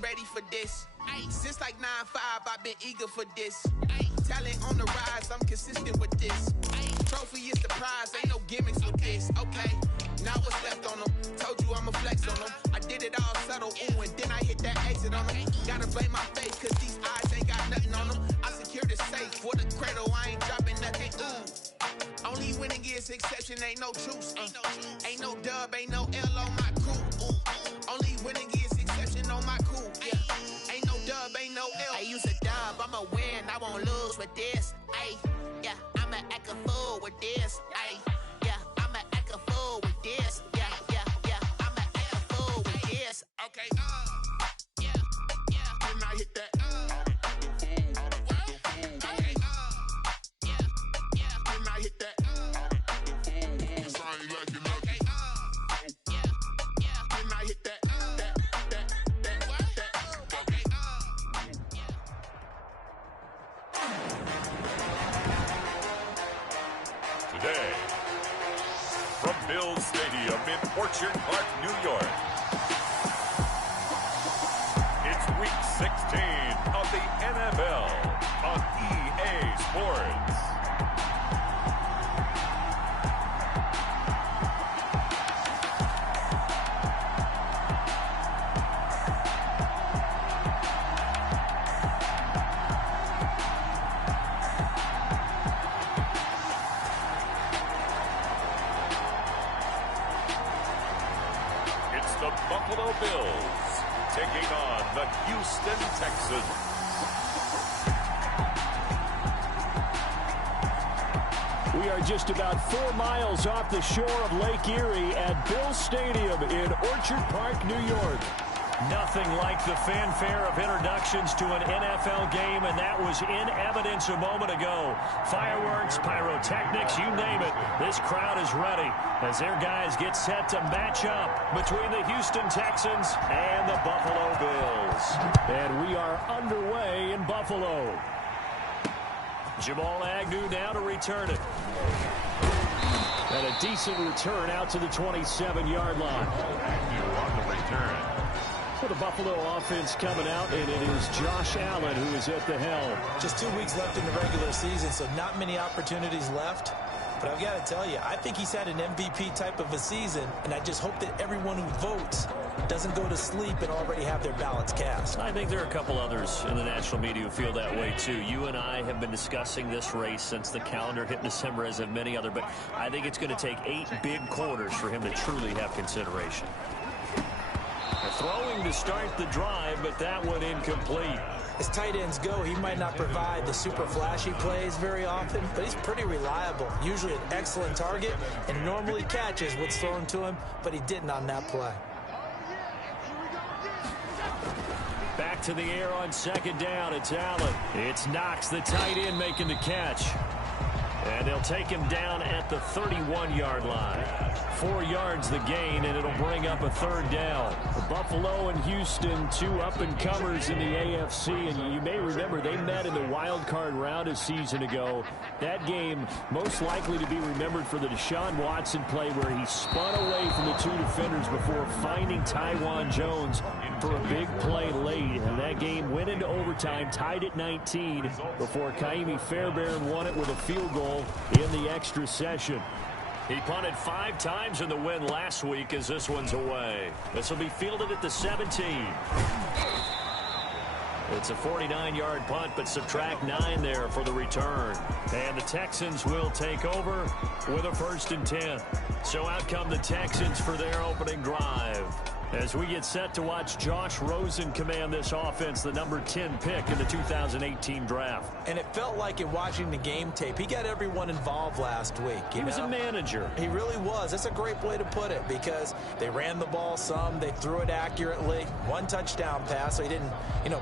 ready for this. Ay, since like 9-5, I've been eager for this. Ay, talent on the rise, I'm consistent with this. Ay, trophy is the prize, ain't no gimmicks with this. Okay, now what's left on them? Told you I'ma flex on them. I did it all subtle, ooh, and then I hit that exit on them. Gotta blame my face, cause these eyes ain't got nothing on them. I secure the safe for the cradle, I ain't dropping nothing, ooh. Only winning is exception, ain't no truce. Ain't no dub, ain't no L on my crew. Only winning is exception on my crew. Yeah. Ain't no dub, ain't no L. I use a dub, I'ma win, I won't lose with this. Ay, yeah, I'ma act a fool with this. Ay, yeah, I'ma act a fool with this. Yeah, yeah, yeah, I'ma act a fool with this. Okay, yeah, yeah. When I hit that, Today, from Bills Stadium in Orchard Park, New York, it's Week 16 of the NFL on EA Sports. The Buffalo Bills taking on the Houston Texans. We are just about 4 miles off the shore of Lake Erie at Bills Stadium in Orchard Park, New York. Nothing like the fanfare of introductions to an NFL game, and that was in evidence a moment ago. Fireworks, pyrotechnics, you name it. This crowd is ready as their guys get set to match up between the Houston Texans and the Buffalo Bills. And we are underway in Buffalo. Jamal Agnew now to return it. And a decent return out to the 27-yard line. Agnew on the return. For the Buffalo offense coming out, and it is Josh Allen who is at the helm. Just 2 weeks left in the regular season, so not many opportunities left. But I've got to tell you, I think he's had an MVP type of a season, and I just hope that everyone who votes doesn't go to sleep and already have their ballots cast. I think there are a couple others in the national media who feel that way, too. You and I have been discussing this race since the calendar hit December, as have many other, but I think it's going to take 8 big quarters for him to truly have consideration. Throwing to start the drive, but that one incomplete. As tight ends go, he might not provide the super flashy plays very often, but he's pretty reliable. Usually an excellent target, and normally catches what's thrown to him, but he didn't on that play. Back to the air on second down. It's Allen. It's Knox, the tight end, making the catch. And they'll take him down at the 31-yard line. 4 yards the gain, and it'll bring up a third down. Buffalo and Houston, 2 up-and-comers in the AFC, and you may remember they met in the wild card round a season ago. That game most likely to be remembered for the Deshaun Watson play where he spun away from the 2 defenders before finding Tywan Jones for a big play late. And that game went into overtime, tied at 19, before Kaimi Fairbairn won it with a field goal in the extra session. He punted 5 times in the win last week as this one's away. This will be fielded at the 17. It's a 49-yard punt, but subtract 9 there for the return. And the Texans will take over with a 1st and 10. So out come the Texans for their opening drive. As we get set to watch Josh Rosen command this offense, the number 10 pick in the 2018 draft. And it felt like in watching the game tape, he got everyone involved last week. He was a manager. He really was. That's a great way to put it because they ran the ball some, they threw it accurately. 1 touchdown pass, so he didn't,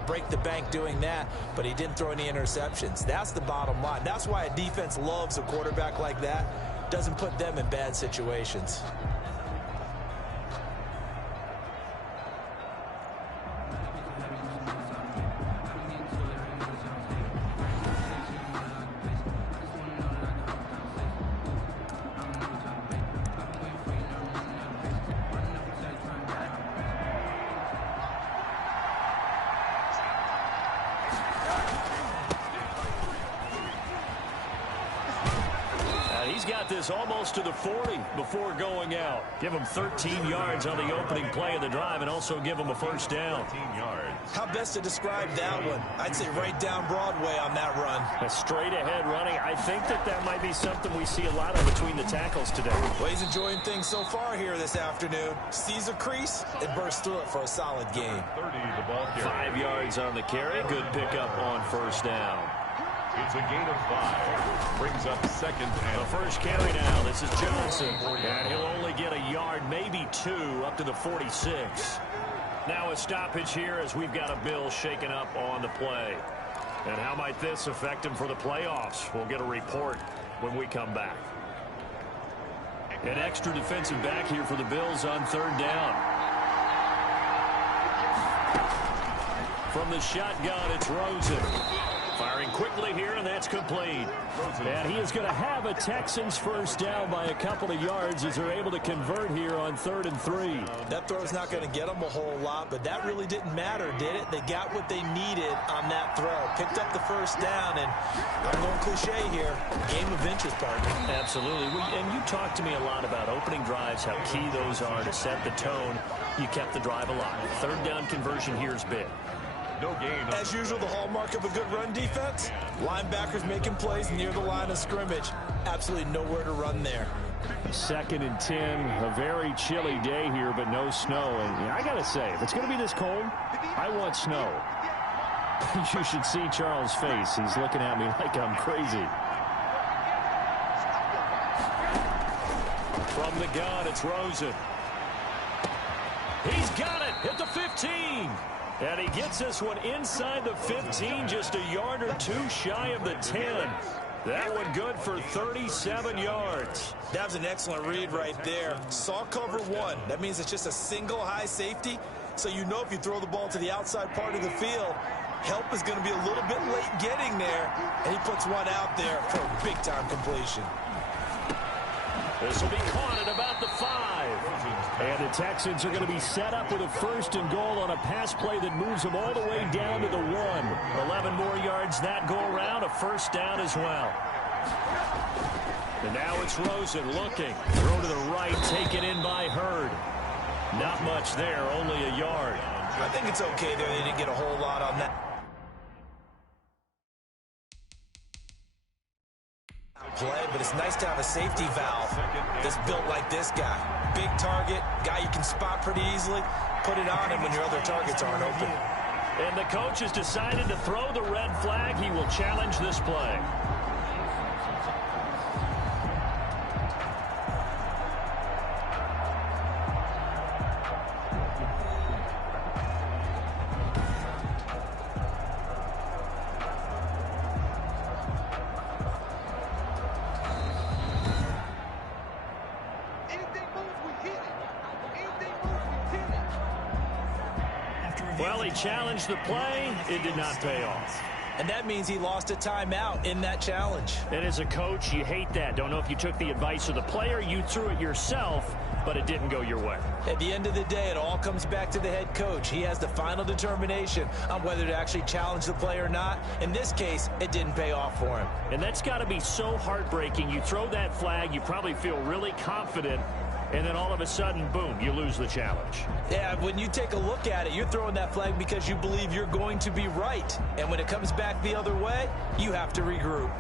break the bank doing that, but he didn't throw any interceptions. That's the bottom line. That's why a defense loves a quarterback like that. Doesn't put them in bad situations. got this almost to the 40 before going out. Give them 13 yards on the opening play of the drive and also give them a first down. 13 yards. How best to describe that one? I'd say right down Broadway on that run. A straight ahead running. I think that might be something we see a lot of between the tackles today. Well, he's enjoying things so far here this afternoon. Sees a crease and bursts through it for a solid game. 30, the ball carrier. 5 yards on the carry. Good pickup on first down. It's a gain of 5. Brings up second and The first carry now. This is Johnson. And he'll only get a yard, maybe 2, up to the 46. Now a stoppage here as we've got a Bill shaken up on the play. And how might this affect him for the playoffs? We'll get a report when we come back. An extra defensive back here for the Bills on third down. From the shotgun, it's Rosen. Firing quickly here, and that's complete. And he is going to have a Texans first down by a couple of yards as they're able to convert here on 3rd and 3. That throw's not going to get them a whole lot, but that really didn't matter, did it? They got what they needed on that throw. Picked up the first down, and I'm going cliche here. Game of inches, partner. Absolutely. And you talked to me a lot about opening drives, how key those are to set the tone. You kept the drive alive. Third down conversion here is big. no gain. As usual, the hallmark of a good run defense, linebackers making plays near the line of scrimmage. Absolutely nowhere to run there. 2nd and 10, a very chilly day here, but no snow. And I got to say, if it's going to be this cold, I want snow. You should see Charles' face. He's looking at me like I'm crazy. From the gun, it's Rosen. He's got it at the 15. And he gets this one inside the 15, just a yard or two shy of the 10. That one good for 37 yards. That was an excellent read right there. Saw cover one. That means it's just a single high safety. So you know if you throw the ball to the outside part of the field, help is going to be a little bit late getting there. And he puts one out there for a big-time completion. This will be caught at about the 5. And the Texans are going to be set up with a 1st and goal on a pass play that moves them all the way down to the 1. 11 more yards that go around, a first down as well. And now it's Rosen looking. Throw to the right, taken in by Hurd. Not much there, only a yard. I think it's okay there. They didn't get a whole lot on that play, but it's nice to have a safety valve that's built like this guy. Big target, guy you can spot pretty easily. Put it on him when your other targets aren't open. And the coach has decided to throw the red flag. He will challenge this play. Well, he challenged the play. It did not pay off. And that means he lost a timeout in that challenge. And as a coach, you hate that. Don't know if you took the advice of the player, you threw it yourself, but it didn't go your way. At the end of the day, it all comes back to the head coach. He has the final determination on whether to actually challenge the play or not. In this case, it didn't pay off for him. And that's got to be so heartbreaking. You throw that flag, you probably feel really confident, and then all of a sudden, boom, you lose the challenge. Yeah, when you take a look at it, you're throwing that flag because you believe you're going to be right. And when it comes back the other way, you have to regroup.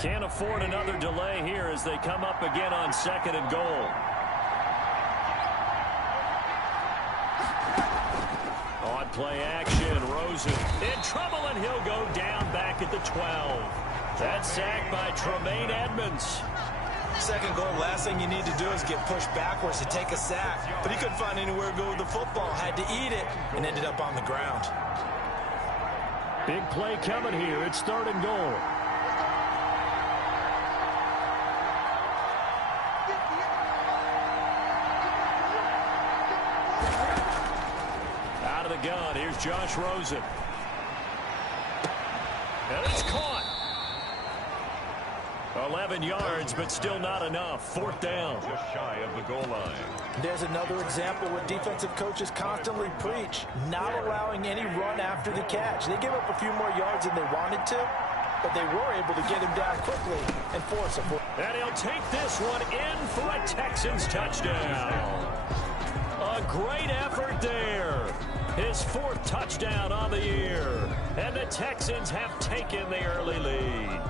Can't afford another delay here as they come up again on 2nd and goal. On play action, Rosen in trouble, and he'll go down back at the 12. That's sacked by Tremaine Edmonds. 2nd goal, last thing you need to do is get pushed backwards to take a sack. But he couldn't find anywhere to go with the football, had to eat it, and ended up on the ground. Big play coming here. It's 3rd and goal. Out of the gun, here's Josh Rosen. And it's caught. 11 yards, but still not enough. 4th down. Just shy of the goal line. There's another example where defensive coaches constantly preach not allowing any run after the catch. They gave up a few more yards than they wanted to, but they were able to get him down quickly and force a foot. And he'll take this one in for a Texans touchdown. A great effort there. His 4th touchdown on the year. And the Texans have taken the early lead.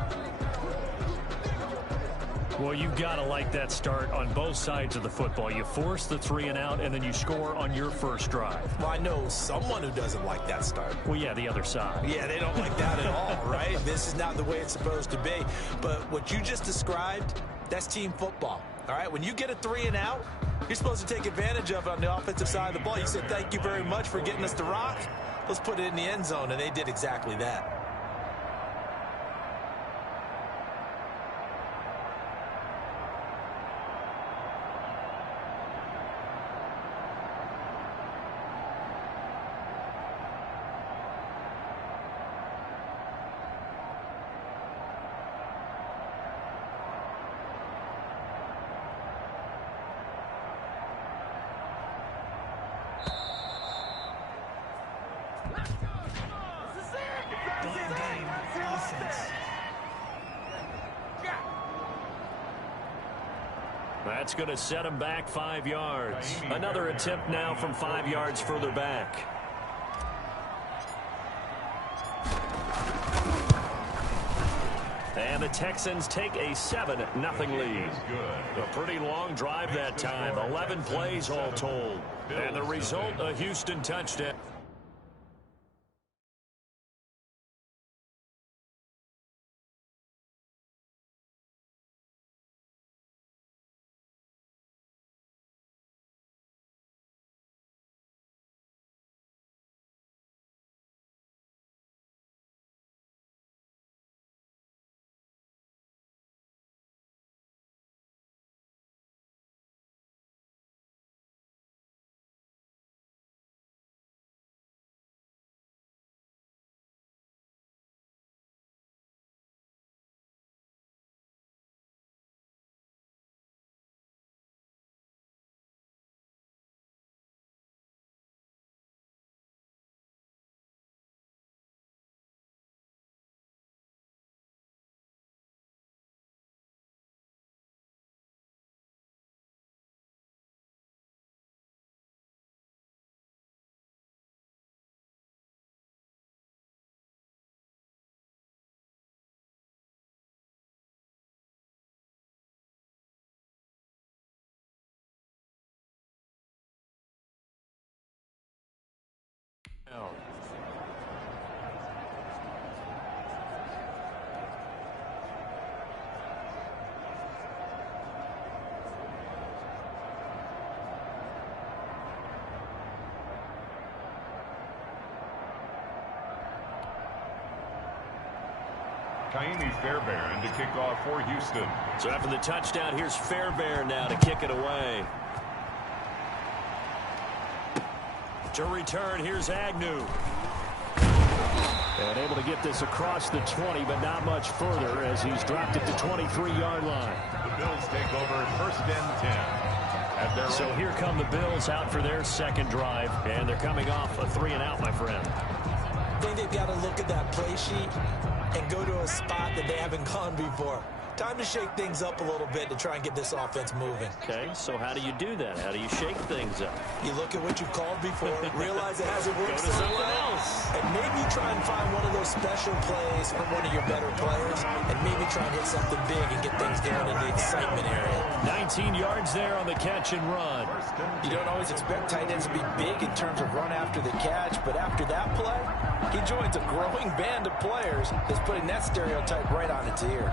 Well, you've got to like that start on both sides of the football. You force the 3 and out, and then you score on your first drive. Well, I know someone who doesn't like that start. Well, yeah, the other side. Yeah, they don't like that at all, right? This is not the way it's supposed to be. But what you just described, that's team football, all right? When you get a 3 and out, you're supposed to take advantage of it on the offensive side of the ball. You said, thank you very much for getting us the rock. Let's put it in the end zone, and they did exactly that. That's going to set him back 5 yards. Another attempt now from 5 yards further back. And the Texans take a 7-0 lead. A pretty long drive that time. 11 plays all told. And the result, a Houston touchdown. Kaimi Fairbairn to kick off for Houston. So after the touchdown, here's Fairbairn now to kick it away. To return, here's Agnew. And able to get this across the 20, but not much further as he's dropped it to 23-yard line. The Bills take over 1st and 10. So here come the Bills out for their 2nd drive, and they're coming off a 3 and out, my friend. I think they've got to look at that play sheet and go to a spot that they haven't gone before. time to shake things up a little bit to try and get this offense moving. Okay, so how do you do that? How do you shake things up? You look at what you called before, realize it hasn't worked Go to so something well, else. and maybe try and find one of those special plays from one of your better players, and maybe try and hit something big and get things going in the excitement area. 19 yards there on the catch and run. You don't always expect tight ends to be big in terms of run after the catch, but after that play, he joins a growing band of players that's putting that stereotype right on its ear.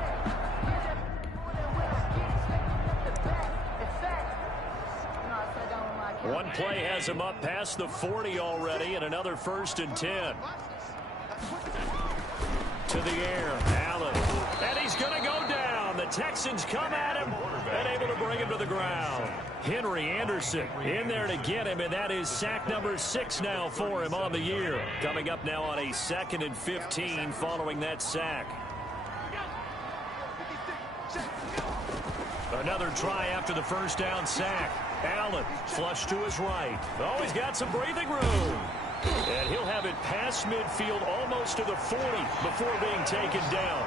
One play has him up past the 40 already, and another 1st and 10. To the air, Allen, and he's going to go down. The Texans come at him and able to bring him to the ground. Henry Anderson in there to get him, and that is sack number 6 now for him on the year. Coming up now on a 2nd and 15 following that sack. Another try after the 1st down sack. Allen flush to his right. Oh, he's got some breathing room. And he'll have it past midfield almost to the 40 before being taken down.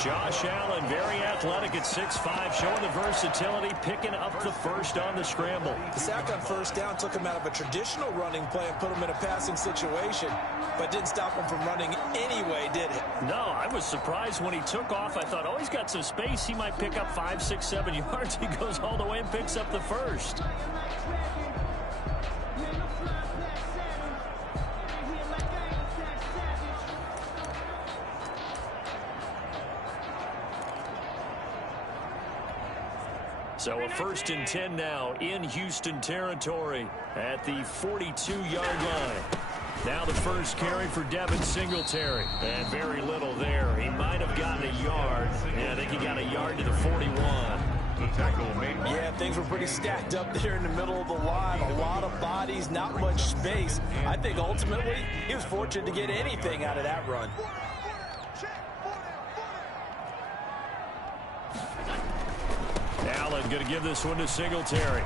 Josh Allen, very athletic at 6'5", showing the versatility, picking up the 1st on the scramble. The sack on 1st down took him out of a traditional running play and put him in a passing situation, but didn't stop him from running anyway, did it? No, I was surprised when he took off. I thought, oh, he's got some space. He might pick up 5, 6, 7 yards. He goes all the way and picks up the 1st. So a 1st and 10 now in Houston territory at the 42-yard line. Now the first carry for Devin Singletary. And very little there. He might have gotten a yard. Yeah, I think he got a yard to the 41. Yeah, things were pretty stacked up there in the middle of the line. A lot of bodies, not much space. I think ultimately he was fortunate to get anything out of that run. Allen going to give this one to Singletary.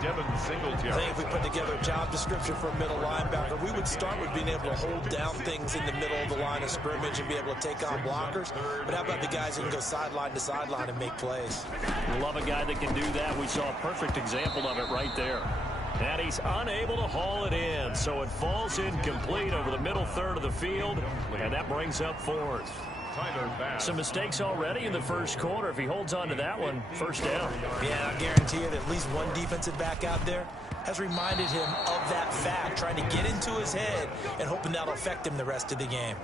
Devin Singletary. I think if we put together a job description for a middle linebacker, we would start with being able to hold down things in the middle of the line of scrimmage and be able to take on blockers. But how about the guys who can go sideline to sideline and make plays? Love a guy that can do that. We saw a perfect example of it right there. And he's unable to haul it in, so it falls incomplete over the middle third of the field, and that brings up 4th. Some mistakes already in the 1st quarter. If he holds on to that one, 1st down. Yeah, I guarantee you that at least one defensive back out there has reminded him of that fact, trying to get into his head and hoping that'll affect him the rest of the game.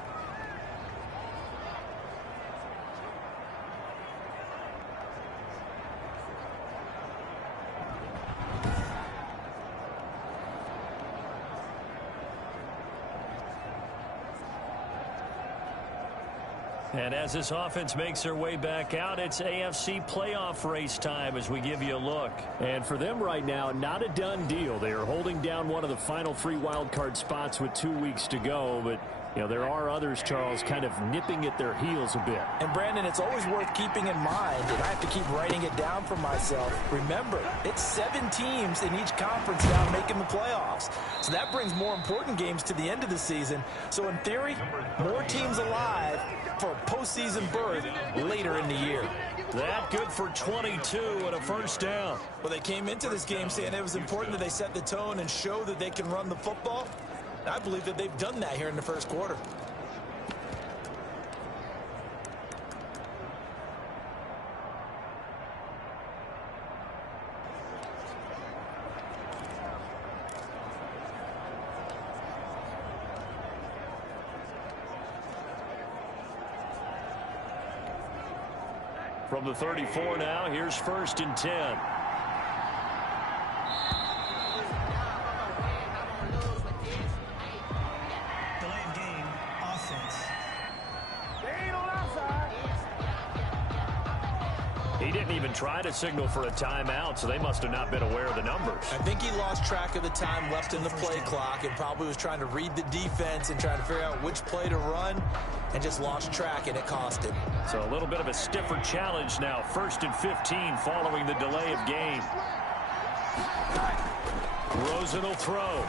And as this offense makes their way back out, it's AFC playoff race time as we give you a look. And for them right now, not a done deal. They are holding down one of the final 3 wild card spots with 2 weeks to go. But, you know, there are others, Charles, kind of nipping at their heels a bit. And, Brandon, it's always worth keeping in mind, and I have to keep writing it down for myself. Remember, it's 7 teams in each conference now making the playoffs. So that brings more important games to the end of the season. So, in theory, more teams alive for a postseason berth later in the year. That good for 22 and a 1st down. Well, they came into this game saying it was important that they set the tone and show that they can run the football. And I believe that they've done that here in the 1st quarter. From the 34 now, here's 1st and 10. Delayed game, offense. He didn't even try to signal for a timeout, so they must have not been aware of the numbers. I think he lost track of the time left in the play clock and probably was trying to read the defense and trying to figure out which play to run and just lost track, and it cost him. So a little bit of a stiffer challenge now. 1st and 15 following the delay of game. Rosen will throw.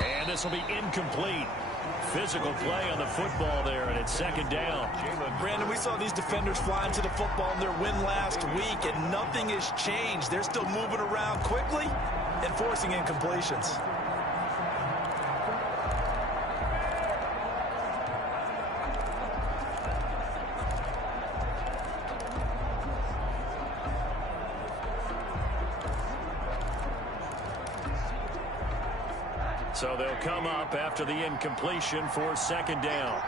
And this will be incomplete. Physical play on the football there, and it's second down. Brandon, we saw these defenders flying to the football in their win last week, and nothing has changed. They're still moving around quickly and forcing incompletions. So they'll come up after the incompletion for second down.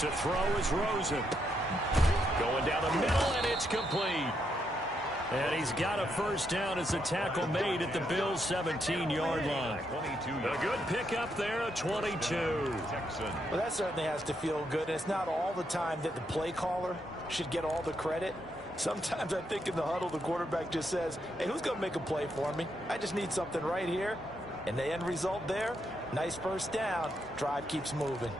To throw is Rosen. Going down the middle, and it's complete. And he's got a first down as a tackle made at the Bills' 17-yard line. A good pickup there, a 22. Well, that certainly has to feel good. It's not all the time that the play caller should get all the credit. Sometimes I think in the huddle, the quarterback just says, hey, who's going to make a play for me? I just need something right here. And the end result there, nice first down. Drive keeps moving.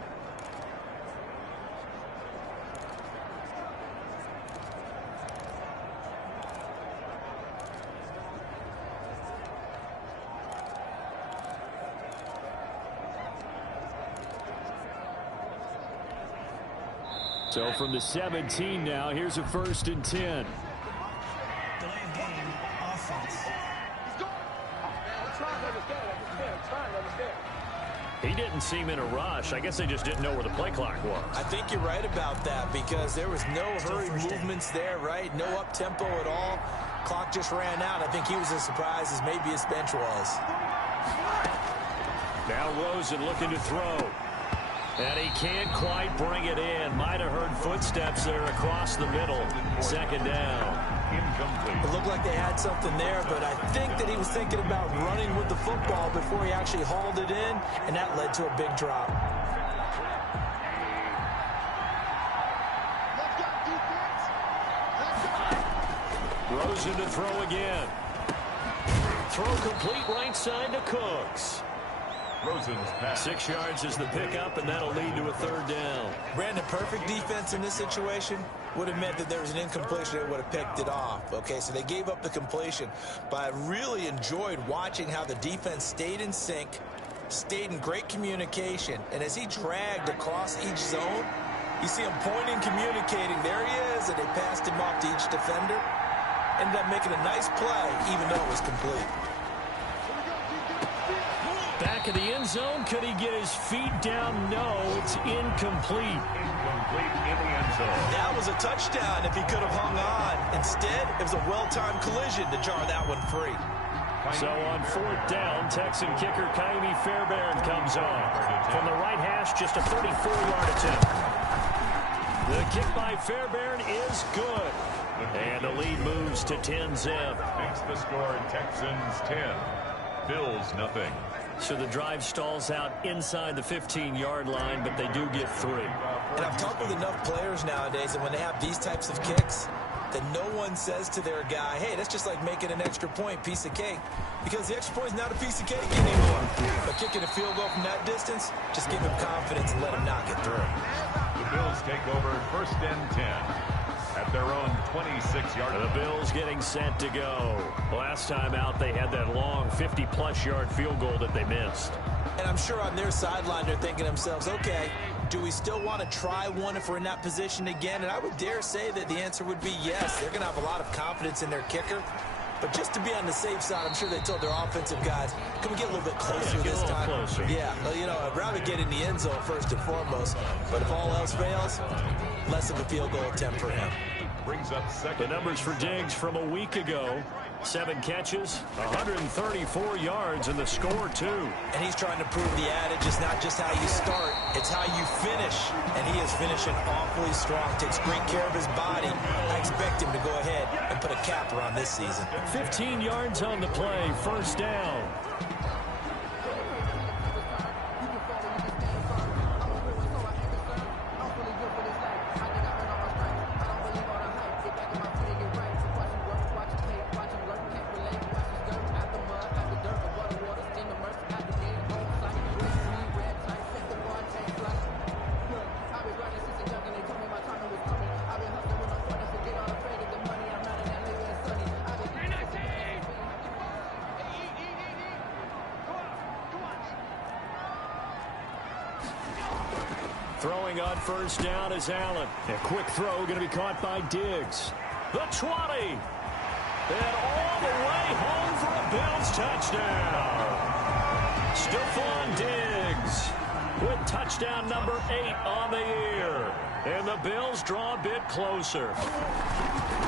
So from the 17 now, here's a 1st and 10. Delay of game, offense. He didn't seem in a rush. I guess they just didn't know where the play clock was. I think you're right about that because there was no hurried movements there, right? No up-tempo at all. Clock just ran out. I think he was as surprised as maybe his bench was. Now Rosen looking to throw. And he can't quite bring it in. Might have heard footsteps there across the middle. Second down. Incomplete. It looked like they had something there, but I think that he was thinking about running with the football before he actually hauled it in, and that led to a big drop. Rosen to throw again. Throw complete right side to Cooks. Rosen's pass. 6 yards is the pickup, and that'll lead to a third down. Brandon, perfect defense in this situation would have meant that there was an incompletion. They would have picked it off. Okay, so they gave up the completion. But I really enjoyed watching how the defense stayed in sync, stayed in great communication. And as he dragged across each zone, you see him pointing, communicating. There he is, and they passed him off to each defender. Ended up making a nice play, even though it was complete. Back of the end zone. Could he get his feet down? No, it's incomplete. Incomplete in the end zone. That was a touchdown if he could have hung on. Instead, it was a well-timed collision to jar that one free. So on 4th down, Texan kicker Kaimi Fairbairn comes on. From the right hash, just a 34-yard attempt. The kick by Fairbairn is good. And the lead moves to 10-zip. Makes the score Texans 10. Bills nothing. So the drive stalls out inside the 15-yard line, but they do get 3. And I've talked with enough players nowadays, and when they have these types of kicks, that no one says to their guy, hey, that's just like making an extra point, piece of cake. Because the extra point is not a piece of cake anymore. But kicking a field goal from that distance, just give him confidence and let him knock it through. The Bills take over 1st and 10. At their own 26-yard line. The Bills getting set to go. Last time out, they had that long 50-plus yard field goal that they missed. And I'm sure on their sideline, they're thinking to themselves, okay, do we still want to try one if we're in that position again? And I would dare say that the answer would be yes. They're going to have a lot of confidence in their kicker. But just to be on the safe side, I'm sure they told their offensive guys, can we get a little bit closer this time? Closer. Yeah, well, you know, I'd rather get in the end zone first and foremost. But if all else fails, less of a field goal attempt for him. Brings up second. The numbers for Diggs from a week ago. 7 catches, 134 yards, and the score, too. And he's trying to prove the adage is not just how you start, it's how you finish. And he is finishing awfully strong, takes great care of his body. I expect him to go ahead and put a capper on this season. 15 yards on the play, first down. Throwing on first down is Allen. A quick throw going to be caught by Diggs. The 20. And all the way home for a Bills touchdown. Stephon Diggs with touchdown number 8 on the year. And the Bills draw a bit closer.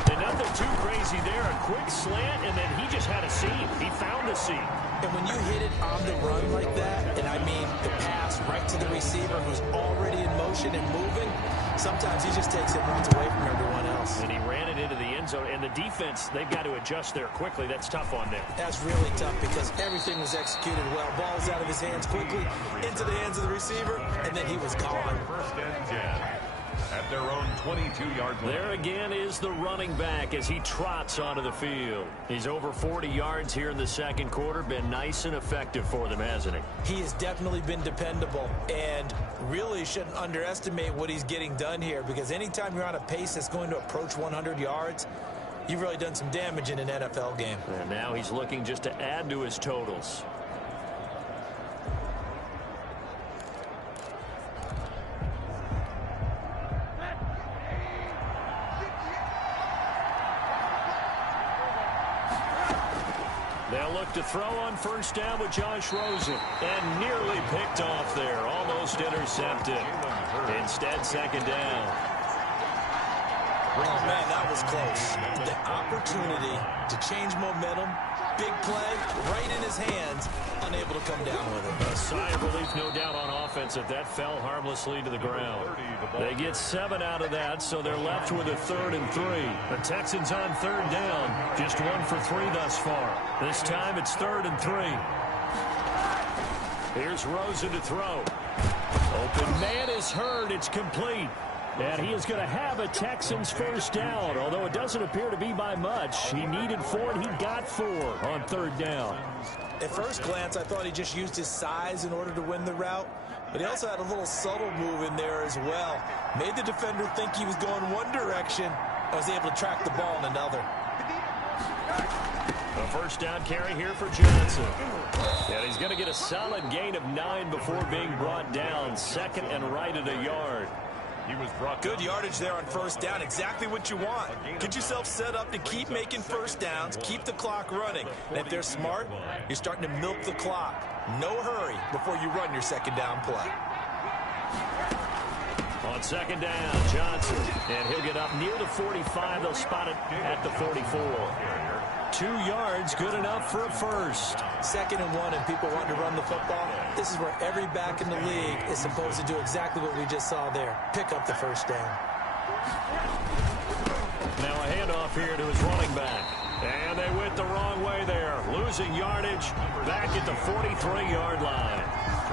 And nothing too crazy there. A quick slant, and then he just had a seam. He found a seam. And when you hit it on the run like that, and I mean the pass right to the receiver who's already in motion and moving, sometimes he just takes it and runs away from everyone else. And he ran it into the end zone. And the defense, they've got to adjust there quickly. That's tough on them. That's really tough because everything was executed well. Ball's out of his hands quickly, into the hands of the receiver, and then he was gone. First and 10 at their own 22-yard line. There again is the running back as he trots onto the field. He's over 40 yards here in the second quarter. Been nice and effective for them, hasn't he? He has definitely been dependable and really shouldn't underestimate what he's getting done here because anytime you're on a pace that's going to approach 100 yards, you've really done some damage in an NFL game. And now he's looking just to add to his totals. They'll look to throw on first down with Josh Rosen. And nearly picked off there. Almost intercepted. Instead, second down. Oh, man, that was close. The opportunity to change momentum, big play, right in his hands, unable to come down with it. A sigh of relief, no doubt, on offense if that fell harmlessly to the ground. They get 7 out of that, so they're left with a 3rd and 3. The Texans on third down, just 1 for 3 thus far. This time it's 3rd and 3. Here's Rosen to throw. Open man is heard. It's complete. And he is going to have a Texans first down, although it doesn't appear to be by much. He needed 4, and he got 4 on third down. At first glance, I thought he just used his size in order to win the route, but he also had a little subtle move in there as well. Made the defender think he was going one direction and was able to track the ball in another. A first down carry here for Johnson. And he's going to get a solid gain of 9 before being brought down. Second and right at a yard. He was brought Good yardage there on first down. Exactly what you want. Get yourself set up to keep making first downs, keep the clock running. And if they're smart, you're starting to milk the clock. No hurry before you run your second down play. On second down, Johnson. And he'll get up near the 45. They'll spot it at the 44. 2 yards, good enough for a first. 2nd and 1 and people want to run the football. This is where every back in the league is supposed to do exactly what we just saw there. Pick up the first down. Now a handoff here to his running back. And they went the wrong way there. Losing yardage back at the 43-yard line.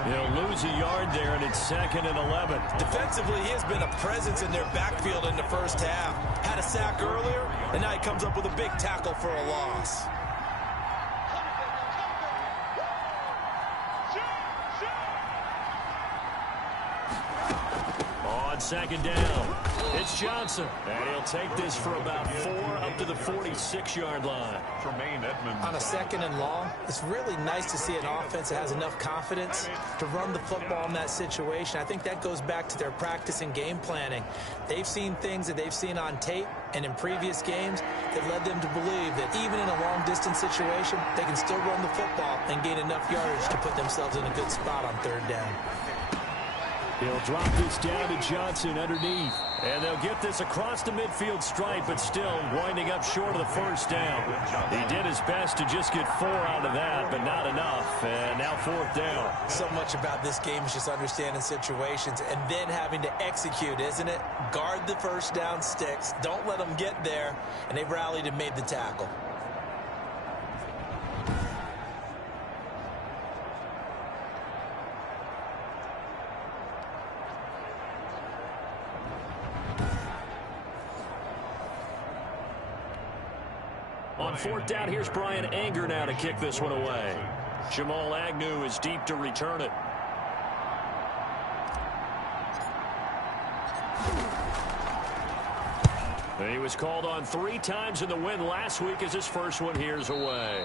They'll lose a yard there, and it's 2nd and 11. Defensively, he has been a presence in their backfield in the first half. Had a sack earlier, and now he comes up with a big tackle for a loss. On second down, it's Johnson. And he'll take this for about 4 up to the 46-yard line. On a 2nd and long, it's really nice to see an offense that has enough confidence to run the football in that situation. I think that goes back to their practice and game planning. They've seen things that they've seen on tape and in previous games that led them to believe that even in a long-distance situation, they can still run the football and gain enough yardage to put themselves in a good spot on third down. He'll drop this down to Johnson underneath. And they'll get this across the midfield stripe, but still winding up short of the first down. He did his best to just get 4 out of that, but not enough. And now 4th down. So much about this game is just understanding situations and then having to execute, isn't it? Guard the first down sticks. Don't let them get there. And they rallied and made the tackle. On 4th down, here's Brian Anger now to kick this one away. Jamal Agnew is deep to return it. And he was called on 3 times in the win last week as his first one here's away.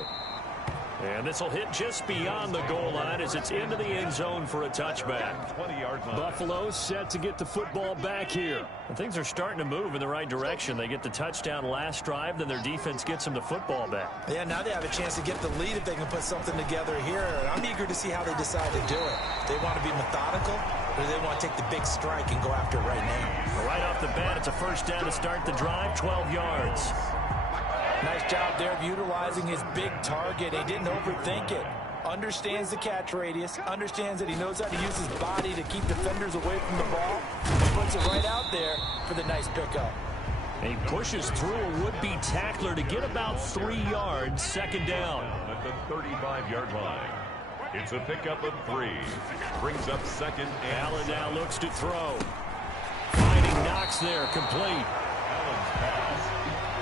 And this will hit just beyond the goal line as it's into the end zone for a touchback. 20-yard line. Buffalo set to get the football back here. And things are starting to move in the right direction. They get the touchdown last drive, then their defense gets them the football back. Yeah, now they have a chance to get the lead if they can put something together here. And I'm eager to see how they decide to do it. They want to be methodical, or do they want to take the big strike and go after it right now? Right off the bat, it's a first down to start the drive, 12 yards. Nice job there of utilizing his big target. He didn't overthink it. Understands the catch radius. Understands that he knows how to use his body to keep defenders away from the ball. He puts it right out there for the nice pickup. He pushes through a would-be tackler to get about 3 yards, second down. At the 35-yard line. It's a pickup of 3. Brings up second. Allen now looks to throw. Finding Knox there, complete. Allen's pass.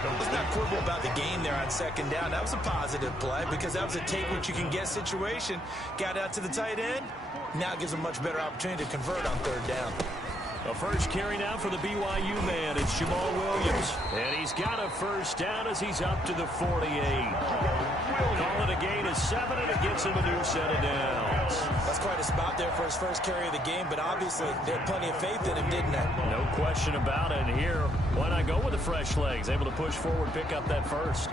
Let's not quibble about the game there on second down. That was a positive play because that was a take-what-you-can-get situation. Got out to the tight end. Now it gives him a much better opportunity to convert on third down. A first carry now for the BYU man. It's Jamal Williams. And he's got a first down as he's up to the 48. Call it a gain of 7, and it gets him a new set of downs. That's quite a spot there for his first carry of the game, but obviously they had plenty of faith in him, didn't they? No question about it. And here, why not go with the fresh legs? Able to push forward, pick up that first.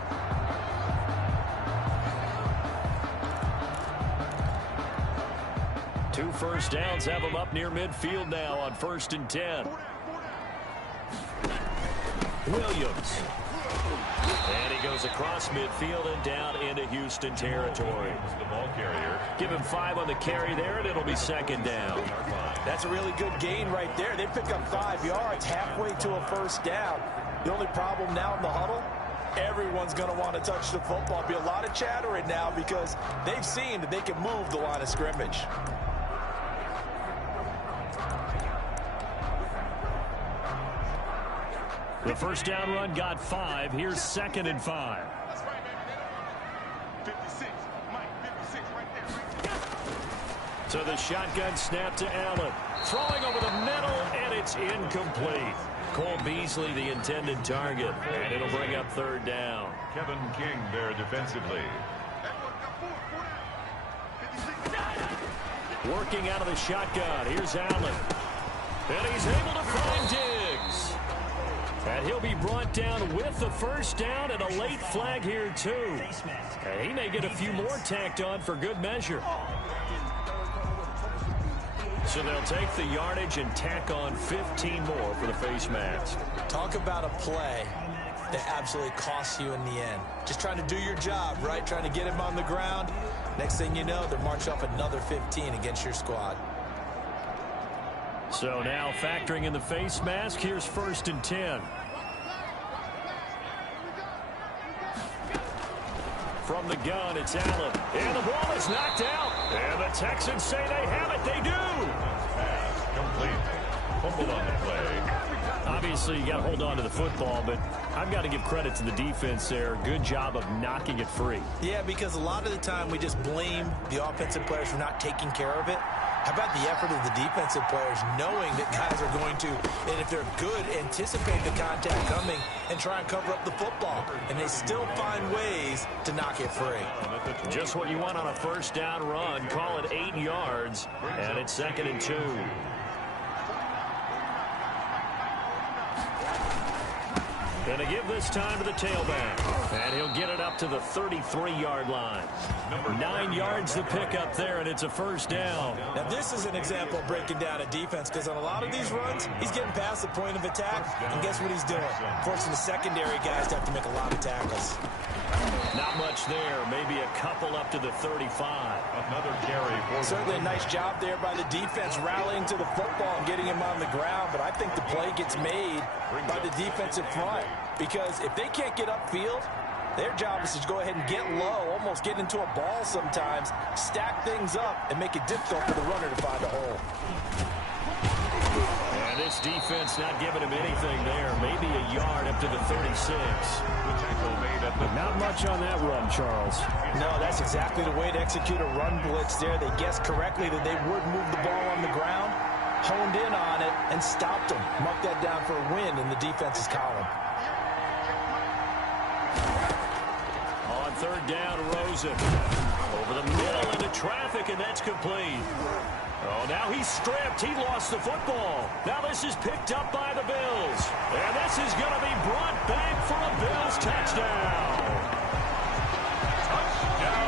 Two first downs have him up near midfield now on 1st and 10. Williams. And he goes across midfield and down into Houston territory. The ball carrier. Give him 5 on the carry there, and it'll be second down. That's a really good gain right there. They pick up 5 yards halfway to a first down. The only problem now in the huddle, everyone's going to want to touch the football. Be a lot of chattering now because they've seen that they can move the line of scrimmage. The first down run got 5. Here's 2nd and 5. That's right, baby. 56. Mike, 56 right there. So the shotgun snap to Allen. Throwing over the middle, and it's incomplete. Cole Beasley, the intended target, and it'll bring up third down. Kevin King there defensively. Working out of the shotgun. Here's Allen. And he's able to find Diggs. And he'll be brought down with the first down and a late flag here, too. And he may get a few more tacked on for good measure. So they'll take the yardage and tack on 15 more for the face mask. Talk about a play that absolutely costs you in the end. Just trying to do your job, right? Trying to get him on the ground. Next thing you know, they're marching off another 15 against your squad. So now factoring in the face mask, here's 1st and 10. From the gun, it's Allen. And the ball is knocked out. And the Texans say they have it. They do. Pass complete. Fumble on the play. Obviously, you got to hold on to the football, but I've got to give credit to the defense there. Good job of knocking it free. Yeah, because a lot of the time we just blame the offensive players for not taking care of it. How about the effort of the defensive players knowing that guys are going to, and if they're good, anticipate the contact coming and try and cover up the football. And they still find ways to knock it free. Just what you want on a first down run. Call it 8 yards, and it's 2nd and 2. Going to give this time to the tailback. And he'll get it up to the 33-yard line. 9 yards to pick up there, and it's a first down. Now, this is an example of breaking down a defense because on a lot of these runs, he's getting past the point of attack, and guess what he's doing? Forcing the secondary guys to have to make a lot of tackles. Not much there. Maybe a couple up to the 35. Another carry for Certainly a nice job there by the defense rallying to the football and getting him on the ground, but I think the play gets made by the defensive front because if they can't get upfield, their job is to go ahead and get low, almost get into a ball sometimes, stack things up, and make it difficult for the runner to find a hole. And this defense not giving him anything there. Maybe a yard up to the 36. Not much on that run, Charles. No, that's exactly the way to execute a run blitz there. They guessed correctly that they would move the ball on the ground, honed in on it, and stopped them. Mark that down for a win in the defense's column. On third down, Rosen. Over the middle into traffic, and that's complete. Oh, now he's stripped. He lost the football. Now this is picked up by the Bills. And this is going to be brought back for a Bills touchdown.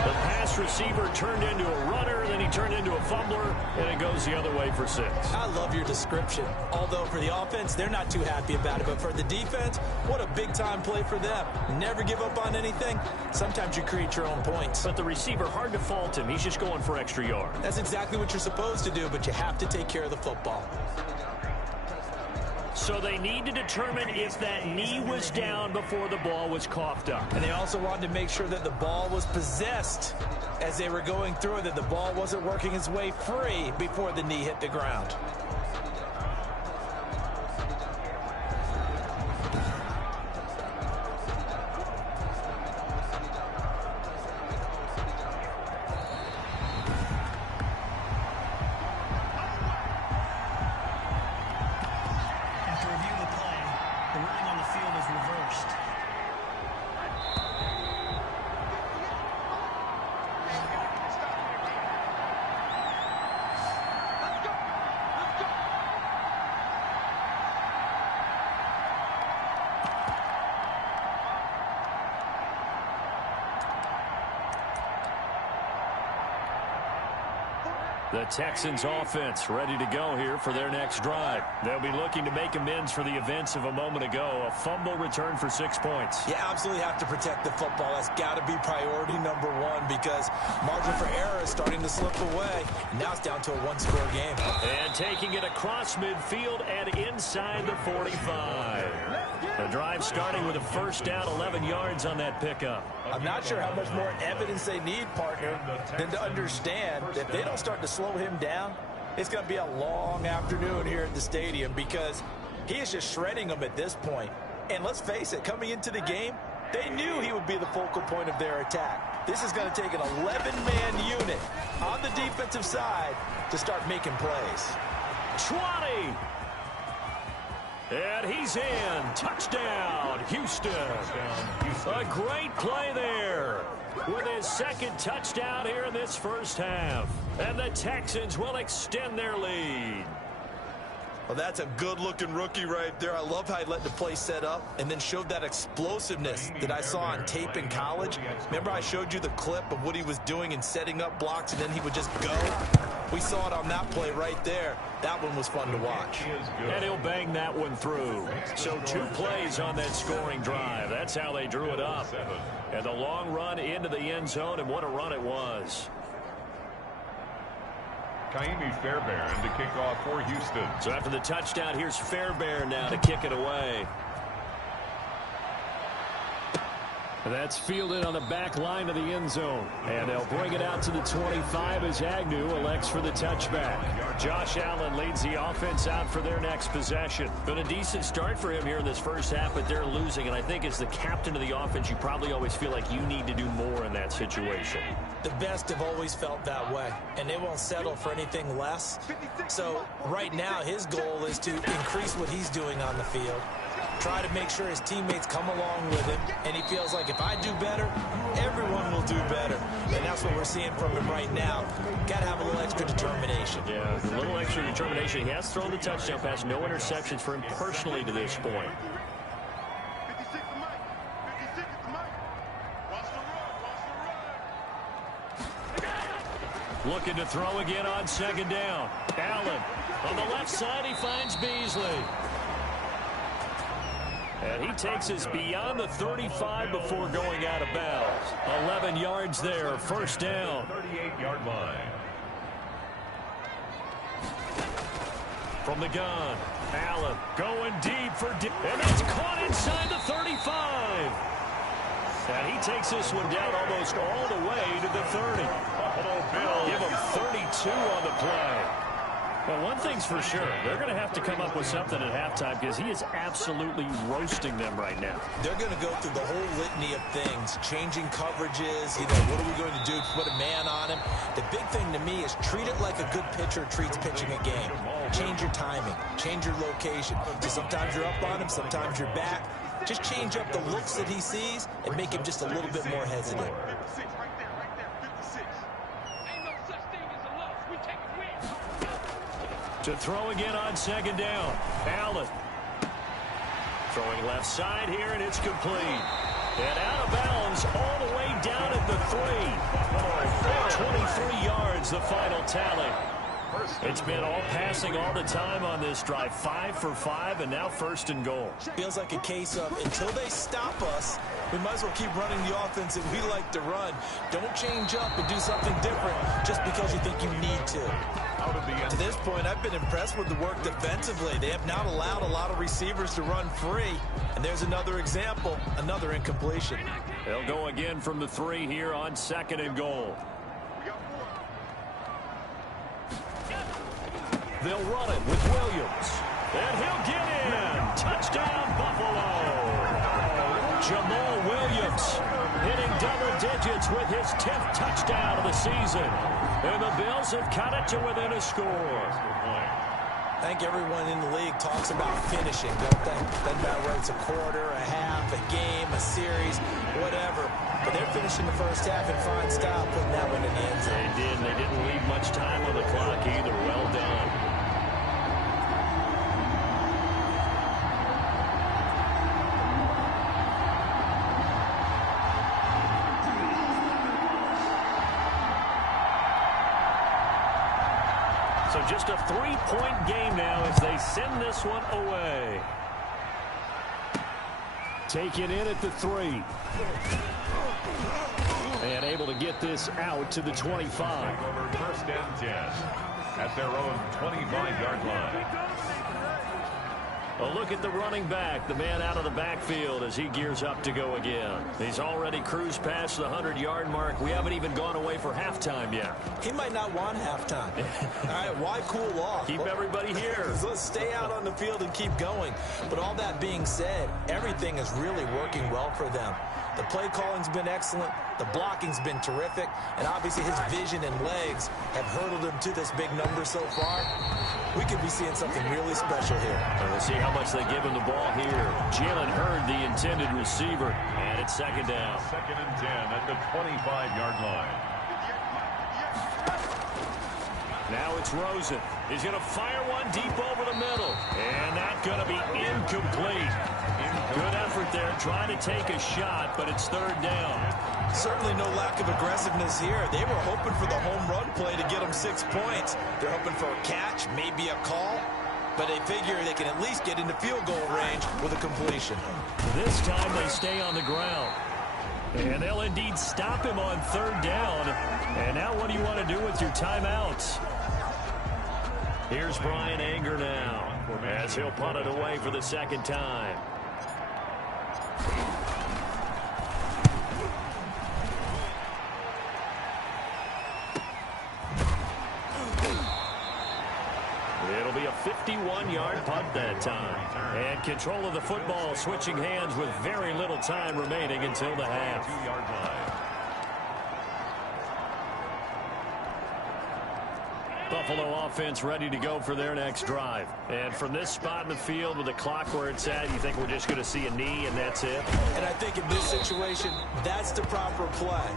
The pass receiver turned into a runner, then he turned into a fumbler, and it goes the other way for 6. I love your description. Although for the offense, they're not too happy about it. But for the defense, what a big-time play for them. Never give up on anything. Sometimes you create your own points. But the receiver, hard to fault him. He's just going for extra yard. That's exactly what you're supposed to do, but you have to take care of the football. So they need to determine if that knee was down before the ball was coughed up. And they also wanted to make sure that the ball was possessed as they were going through it, that the ball wasn't working its way free before the knee hit the ground. The Texans offense ready to go here for their next drive. They'll be looking to make amends for the events of a moment ago. A fumble return for 6 points. You absolutely have to protect the football. That's got to be priority number one because margin for error is starting to slip away. Now it's down to a one-score game. And taking it across midfield and inside the 45. The drive starting with a first down, 11 yards on that pickup. I'm not sure how much more evidence they need, partner, than to understand that if they don't start to slow him down, it's going to be a long afternoon here at the stadium because he is just shredding them at this point. And let's face it, coming into the game, they knew he would be the focal point of their attack. This is going to take an 11-man unit on the defensive side to start making plays. 20. And he's in. Touchdown, Houston. A great play there with his second touchdown here in this first half. And the Texans will extend their lead. Well, that's a good-looking rookie right there. I love how he let the play set up and then showed that explosiveness that I saw on tape in college. Remember I showed you the clip of what he was doing and setting up blocks, and then he would just go? We saw it on that play right there. That one was fun to watch. And he'll bang that one through. So 2 plays on that scoring drive. That's how they drew it up. And the long run into the end zone, and what a run it was. Kaimi Fairbairn to kick off for Houston. So after the touchdown, here's Fairbairn now to kick it away. That's fielded on the back line of the end zone. And they'll bring it out to the 25 as Agnew elects for the touchback. Josh Allen leads the offense out for their next possession. Been a decent start for him here in this first half, but they're losing. And I think as the captain of the offense, you probably always feel like you need to do more in that situation. The best have always felt that way, and they won't settle for anything less. So right now, his goal is to increase what he's doing on the field, try to make sure his teammates come along with him, and he feels like if I do better, everyone will do better. And that's what we're seeing from him right now. Got to have a little extra determination. Yeah, a little extra determination. He has thrown the touchdown pass, no interceptions for him personally to this point. Looking to throw again on second down. Allen on the left side, he finds Beasley. And he takes us beyond the 35 before going out of bounds. 11 yards there, first down. 38-yard line. From the gun, Allen going deep for deep. And it's caught inside the 35. And he takes this one down almost all the way to the 30. Buffalo Bills. Give him 32 on the play. Well, one thing's for sure. They're going to have to come up with something at halftime because he is absolutely roasting them right now. They're going to go through the whole litany of things, changing coverages, what are we going to do to put a man on him? The big thing to me is treat it like a good pitcher treats pitching a game. Change your timing, change your location. So sometimes you're up on him, sometimes you're back. Just change up the looks that he sees and make him just a little bit more hesitant. 56 right there, 56. To throw again on second down. Allen. Throwing left side here, and it's complete. And out of bounds all the way down at the 3. 23 yards, the final tally. It's been all passing all the time on this drive. 5 for 5, and now first and goal. Feels like a case of until they stop us, we might as well keep running the offense that we like to run. Don't change up and do something different just because you think you need to. To this point, I've been impressed with the work defensively. They have not allowed a lot of receivers to run free. And there's another example, another incompletion. They'll go again from the 3 here on second and goal. They'll run it with Williams. And he'll get in. Touchdown, Buffalo. Jamal Williams hitting double digits with his 10th touchdown of the season. And the Bills have cut it to within a score. I think everyone in the league talks about finishing, don't they? Doesn't matter whether it's a quarter, a half, a game, a series, whatever. But they're finishing the first half in fine style, putting that one in the end zone. They did. They didn't leave much time on the clock either. Well done. So just a 3-point game now as they send this one away. Taken in at the 3. And able to get this out to the 25. Over first and 10 at their own 25-yard line. A look at the running back, the man out of the backfield as he gears up to go again. He's already cruised past the 100-yard mark. We haven't even gone away for halftime yet. He might not want halftime. All right, why cool off? Keep everybody here. Let's stay out on the field and keep going. But all that being said, everything is really working well for them. The play calling's been excellent. The blocking's been terrific. And obviously his vision and legs have hurdled him to this big number so far. We could be seeing something really special here. And we'll see how much they give him the ball here. Jalen Hurd, the intended receiver. And it's second down. Second and 10 at the 25-yard line. Now it's Rosen. He's going to fire one deep over the middle. And that's going to be incomplete. Good effort there trying to take a shot, but it's third down. Certainly no lack of aggressiveness here. They were hoping for the home run play to get them 6 points. They're hoping for a catch, maybe a call, but they figure they can at least get into field goal range with a completion. This time they stay on the ground. And they'll indeed stop him on third down. And now what do you want to do with your timeouts? Here's Brian Anger now as he'll punt it away for the second time. It'll be a 51-yard punt that time. And control of the football switching hands with very little time remaining until the half. 2-yard line. Buffalo offense ready to go for their next drive. And from this spot in the field with the clock where it's at, you think we're just going to see a knee and that's it? And I think in this situation, that's the proper play.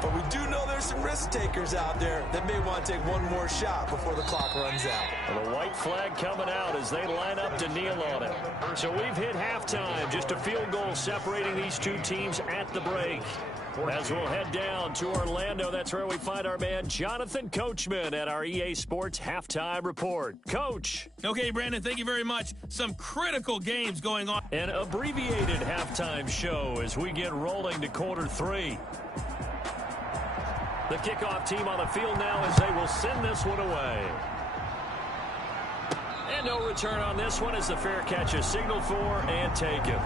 But we do know there's some risk takers out there that may want to take one more shot before the clock runs out. And a white flag coming out as they line up to kneel on it. So we've hit halftime. Just a field goal separating these two teams at the break. As we'll head down to Orlando, that's where we find our man Jonathan Coachman at our EA Sports Halftime Report. Coach. Okay, Brandon, thank you very much. Some critical games going on. An abbreviated halftime show as we get rolling to quarter 3. The kickoff team on the field now as they will send this one away. And no return on this one as the fair catch is signaled for and taken.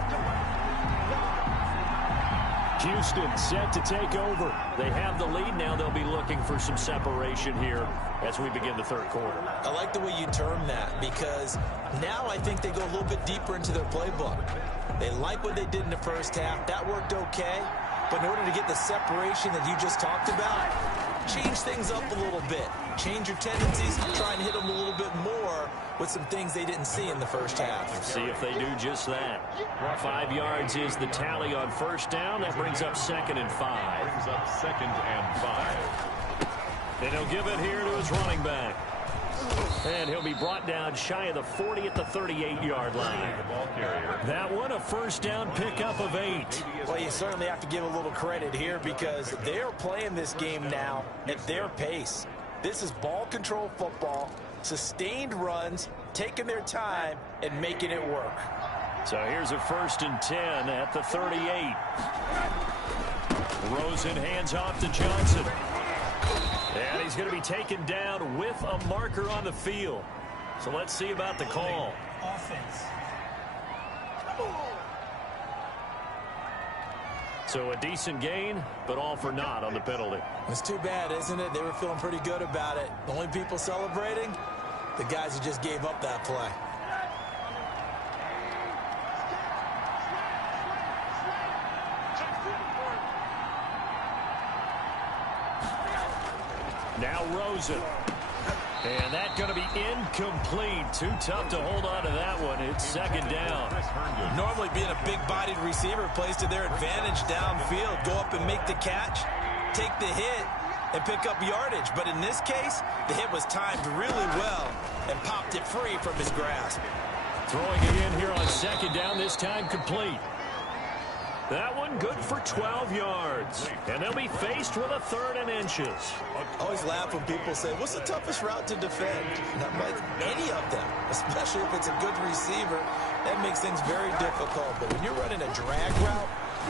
Houston set to take over. They have the lead. Now they'll be looking for some separation here as we begin the third quarter. I like the way you term that because now I think they go a little bit deeper into their playbook. They like what they did in the first half. That worked okay. But in order to get the separation that you just talked about, change things up a little bit. Change your tendencies and try and hit them a little bit more with some things they didn't see in the first half. See if they do just that. 5 yards is the tally on first down. That brings up second and 5. Brings up second and 5. And he'll give it here to his running back. And he'll be brought down shy of the 40 at the 38-yard line. That one, a first down pickup of 8. Well, you certainly have to give a little credit here because they're playing this game now at their pace. This is ball control football, sustained runs, taking their time, and making it work. So here's a 1st and 10 at the 38. Rosen hands off to Johnson. And he's going to be taken down with a marker on the field. So let's see about the call. Offense. So a decent gain, but all for naught on the penalty. It's too bad, isn't it? They were feeling pretty good about it. The only people celebrating, the guys who just gave up that play. Now Rosen. And that's going to be incomplete. Too tough to hold on to that one. It's 2nd down. Normally being a big-bodied receiver plays to their advantage downfield. Go up and make the catch, take the hit, and pick up yardage. But in this case, the hit was timed really well and popped it free from his grasp. Throwing it in here on 2nd down, this time complete. That one good for 12 yards. And they'll be faced with a 3rd and inches. I always laugh when people say, what's the toughest route to defend? Not like any of them, especially if it's a good receiver. That makes things very difficult. But when you're running a drag route,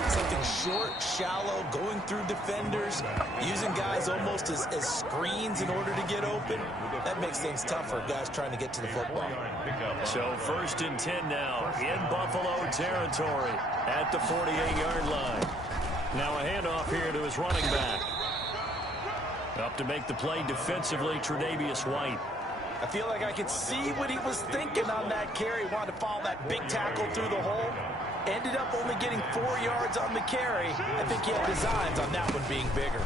something short, shallow, going through defenders, using guys almost as screens in order to get open, that makes things tough for guys trying to get to the football. So 1st and 10 now in Buffalo territory at the 48-yard line. Now a handoff here to his running back. Up to make the play defensively, Tre'Davious White. I feel like I could see what he was thinking on that carry. Wanted to follow that big tackle through the hole. Ended up only getting 4 yards on the carry. I think he had designs on that one being bigger.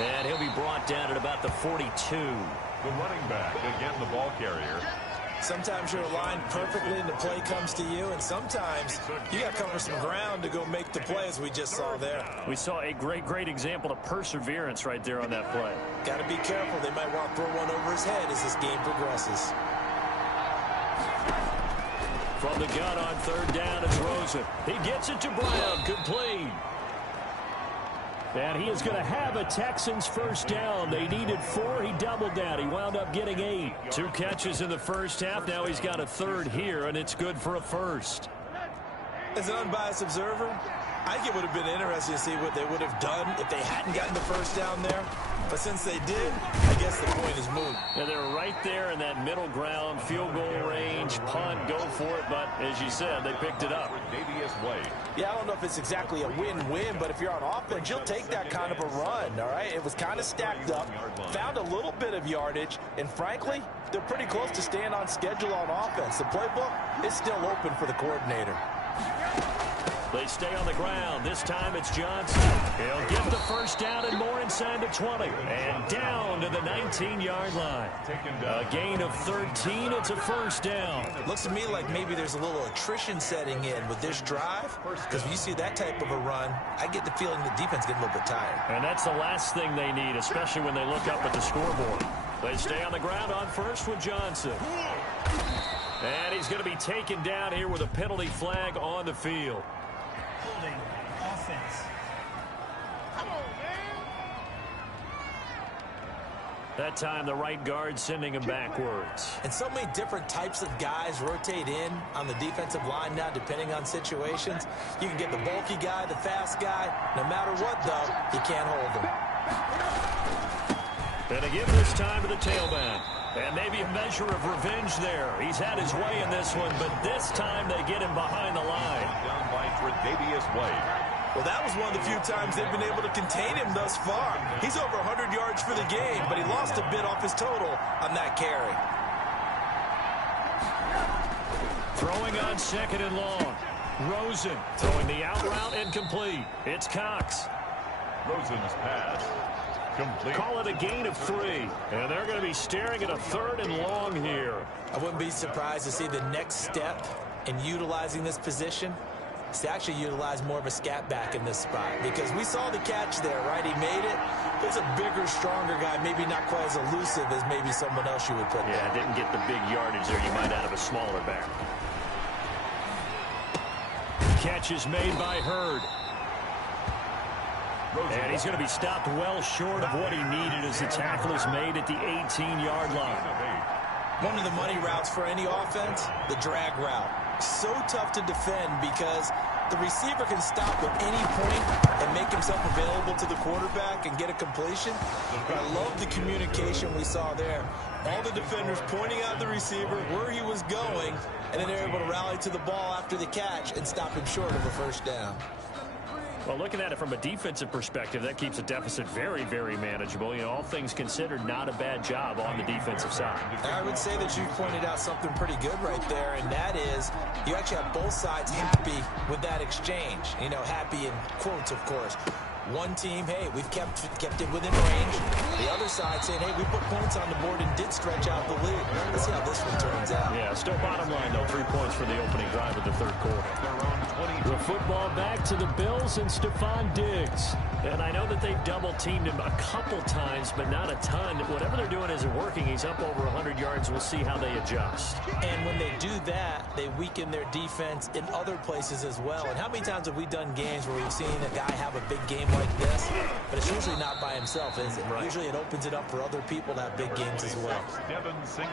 And he'll be brought down at about the 42. The running back, again the ball carrier. Sometimes you're aligned perfectly and the play comes to you, and sometimes you got to cover some ground to go make the play, as we just saw there. We saw a great example of perseverance right there on that play. Got to be careful. They might want to throw one over his head as this game progresses. From the gun on 3rd down, it's Rosen. He gets it to Brown, complete. And he is going to have a Texans 1st down. They needed 4. He doubled that. He wound up getting 8. 2 catches in the 1st half. Now he's got a 3rd here, and it's good for a 1st. As an unbiased observer, I think it would have been interesting to see what they would have done if they hadn't gotten the 1st down there. But since they did, I guess the point is moot. Yeah, they're right there in that middle ground, field goal range, punt, go for it. But as you said, they picked it up. Yeah, I don't know if it's exactly a win-win, but if you're on offense, you'll take that kind of a run, all right? It was kind of stacked up, found a little bit of yardage, and frankly, they're pretty close to staying on schedule on offense. The playbook is still open for the coordinator. They stay on the ground. This time it's Johnson. He'll get the 1st down and more inside the 20. And down to the 19-yard line. A gain of 13. It's a 1st down. Looks to me like maybe there's a little attrition setting in with this drive. Because when you see that type of a run, I get the feeling the defense getting a little bit tired. And that's the last thing they need, especially when they look up at the scoreboard. They stay on the ground on 1st with Johnson. And he's going to be taken down here with a penalty flag on the field. Holding offense. Come on, man. That time the right guard sending him backwards. And so many different types of guys rotate in on the defensive line now, depending on situations. You can get the bulky guy, the fast guy. No matter what, though, you can't hold him. And to give this time to the tailback. And maybe a measure of revenge there. He's had his way in this one, but this time they get him behind the line. Down by Tre'Davious White. Well, that was one of the few times they've been able to contain him thus far. He's over 100 yards for the game, but he lost a bit off his total on that carry. Throwing on 2nd and long. Rosen throwing the out route incomplete. It's Cox. Rosen's pass. Complete. Call it a gain of 3. And they're going to be staring at a 3rd and long here. I wouldn't be surprised to see the next step in utilizing this position. Bucs to actually utilize more of a scat back in this spot because we saw the catch there, right? He made it. He's a bigger, stronger guy, maybe not quite as elusive as maybe someone else you would put there. Yeah, didn't get the big yardage there you might out of a smaller back. Catch is made by Hurd. And he's going to be stopped well short of what he needed as the tackle is made at the 18-yard line. One of the money routes for any offense, the drag route. So tough to defend because the receiver can stop at any point and make himself available to the quarterback and get a completion. But I love the communication we saw there. All the defenders pointing out the receiver where he was going, and then they're able to rally to the ball after the catch and stop him short of a first down. Well, looking at it from a defensive perspective, that keeps a deficit very, very manageable. You know, all things considered, not a bad job on the defensive side. I would say that you pointed out something pretty good right there, and that is you actually have both sides happy with that exchange. You know, happy in quotes, of course. One team, hey, we've kept it within range. The other side saying, hey, we put points on the board and did stretch out the lead. Let's see how this one turns out. Yeah, still bottom line, though, 3 points for the opening drive of the third quarter. The football back to the Bills and Stephon Diggs. And I know that they've double-teamed him a couple times, but not a ton. Whatever they're doing isn't working. He's up over 100 yards. We'll see how they adjust. And when they do that, they weaken their defense in other places as well. And how many times have we done games where we've seen a guy have a big game like this? But it's usually not by himself, is it? Right. Usually it opens it up for other people to have big games as well.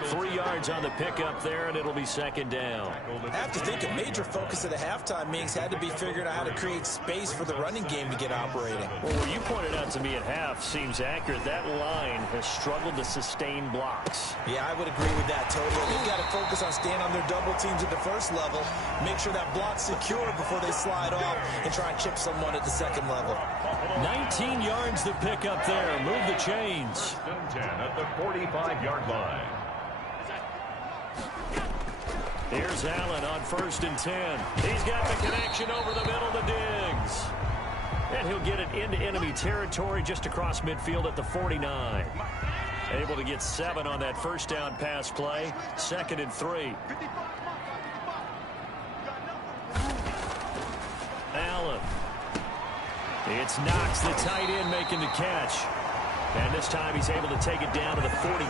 3 yards on the pickup there, and it'll be second down. I have to think a major focus of the halftime meetings had to be figuring out how to create space for the running game to get operating. Well, what you pointed out to me at half seems accurate. That line has struggled to sustain blocks. Yeah, I would agree with that totally. They've got to focus on staying on their double teams at the first level, make sure that block's secure before they slide off and try and chip someone at the second level. 19 yards to pick up there. Move the chains. 10 at the 45-yard line. Here's Allen on 1st and 10. He's got the connection over the middle to Diggs. And he'll get it into enemy territory just across midfield at the 49. Able to get 7 on that first down pass play. 2nd and 3. Allen. It's Knox, the tight end, making the catch. And this time he's able to take it down to the 42.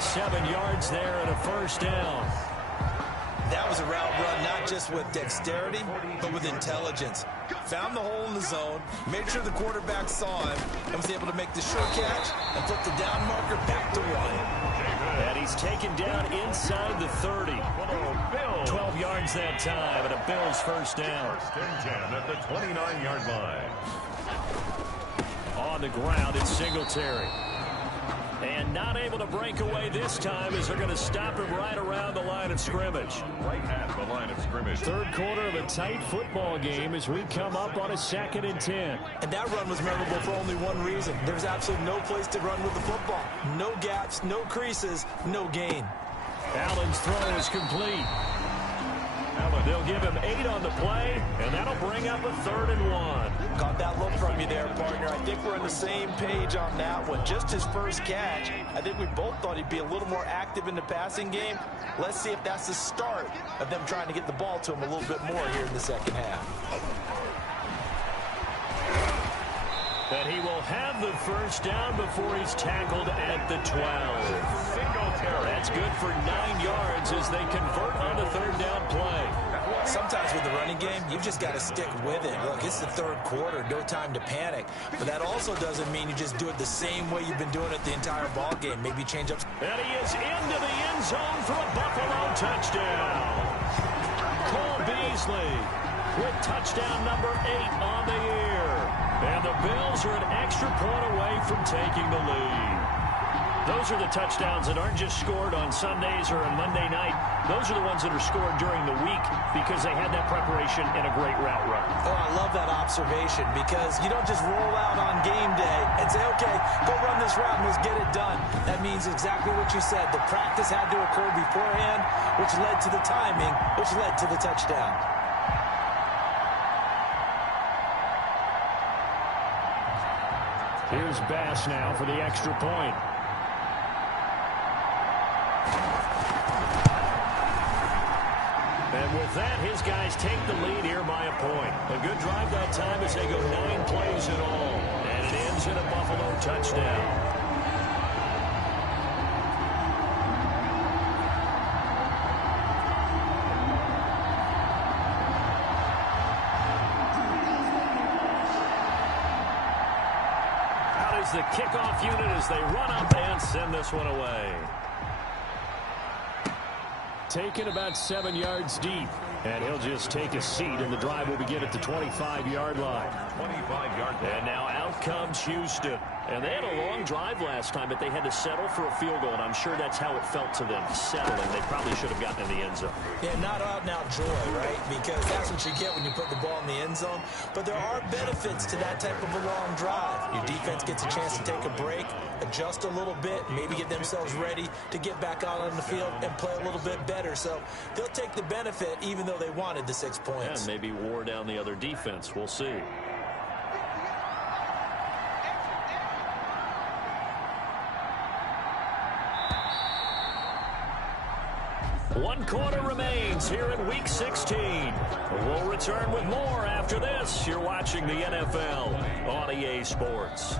7 yards there and a first down. That was a route run not just with dexterity, but with intelligence. Found the hole in the zone, made sure the quarterback saw him, and was able to make the short catch and flip the down marker back to run. And he's taken down inside the 30. 12 yards that time, and a Bills first down. 1st and 10 at the 29-yard line. On the ground, it's Singletary. And not able to break away this time as they're going to stop him right around the line of scrimmage. Right at the line of scrimmage. Third quarter of a tight football game as we come up on a 2nd and 10. And that run was memorable for only one reason. There's absolutely no place to run with the football. No gaps, no creases, no gain. Allen's throw is complete. They'll give him 8 on the play, and that'll bring up a 3rd and 1. Got that look from you there, partner. I think we're on the same page on that one. Just his first catch. I think we both thought he'd be a little more active in the passing game. Let's see if that's the start of them trying to get the ball to him a little bit more here in the second half. And he will have the first down before he's tackled at the 12. That's good for 9 yards as they convert on the 3rd down play. Sometimes with the running game, you've just got to stick with it. Look, it's the 3rd quarter, no time to panic. But that also doesn't mean you just do it the same way you've been doing it the entire ball game. Maybe change up. And he is into the end zone for a Buffalo touchdown. Cole Beasley with touchdown number 8 on the year. And the Bills are an extra point away from taking the lead. Those are the touchdowns that aren't just scored on Sundays or on Monday night. Those are the ones that are scored during the week because they had that preparation and a great route run. Oh, I love that observation because you don't just roll out on game day and say, okay, go run this route and let's get it done. That means exactly what you said. The practice had to occur beforehand, which led to the timing, which led to the touchdown. Here's Bass now for the extra point. And with with that, his guys take the lead here by a point. A good drive that time as they go 9 plays in all. And it ends in a Buffalo touchdown. The kickoff unit as they run up and send this one away. Taken about 7 yards deep. And he'll just take a seat, and the drive will begin at the 25-yard line. 25-yard line. And now out comes Houston. And they had a long drive last time, but they had to settle for a field goal, and I'm sure that's how it felt to them, settling. They probably should have gotten in the end zone. Yeah, not out-and-out joy, right? Because that's what you get when you put the ball in the end zone. But there are benefits to that type of a long drive. Your defense gets a chance to take a break, adjust a little bit, maybe get themselves ready to get back out on the field and play a little bit better. So they'll take the benefit even though they wanted the 6 points. And maybe wore down the other defense. We'll see. One quarter remains here in Week 16. We'll return with more after this. You're watching the NFL on EA Sports.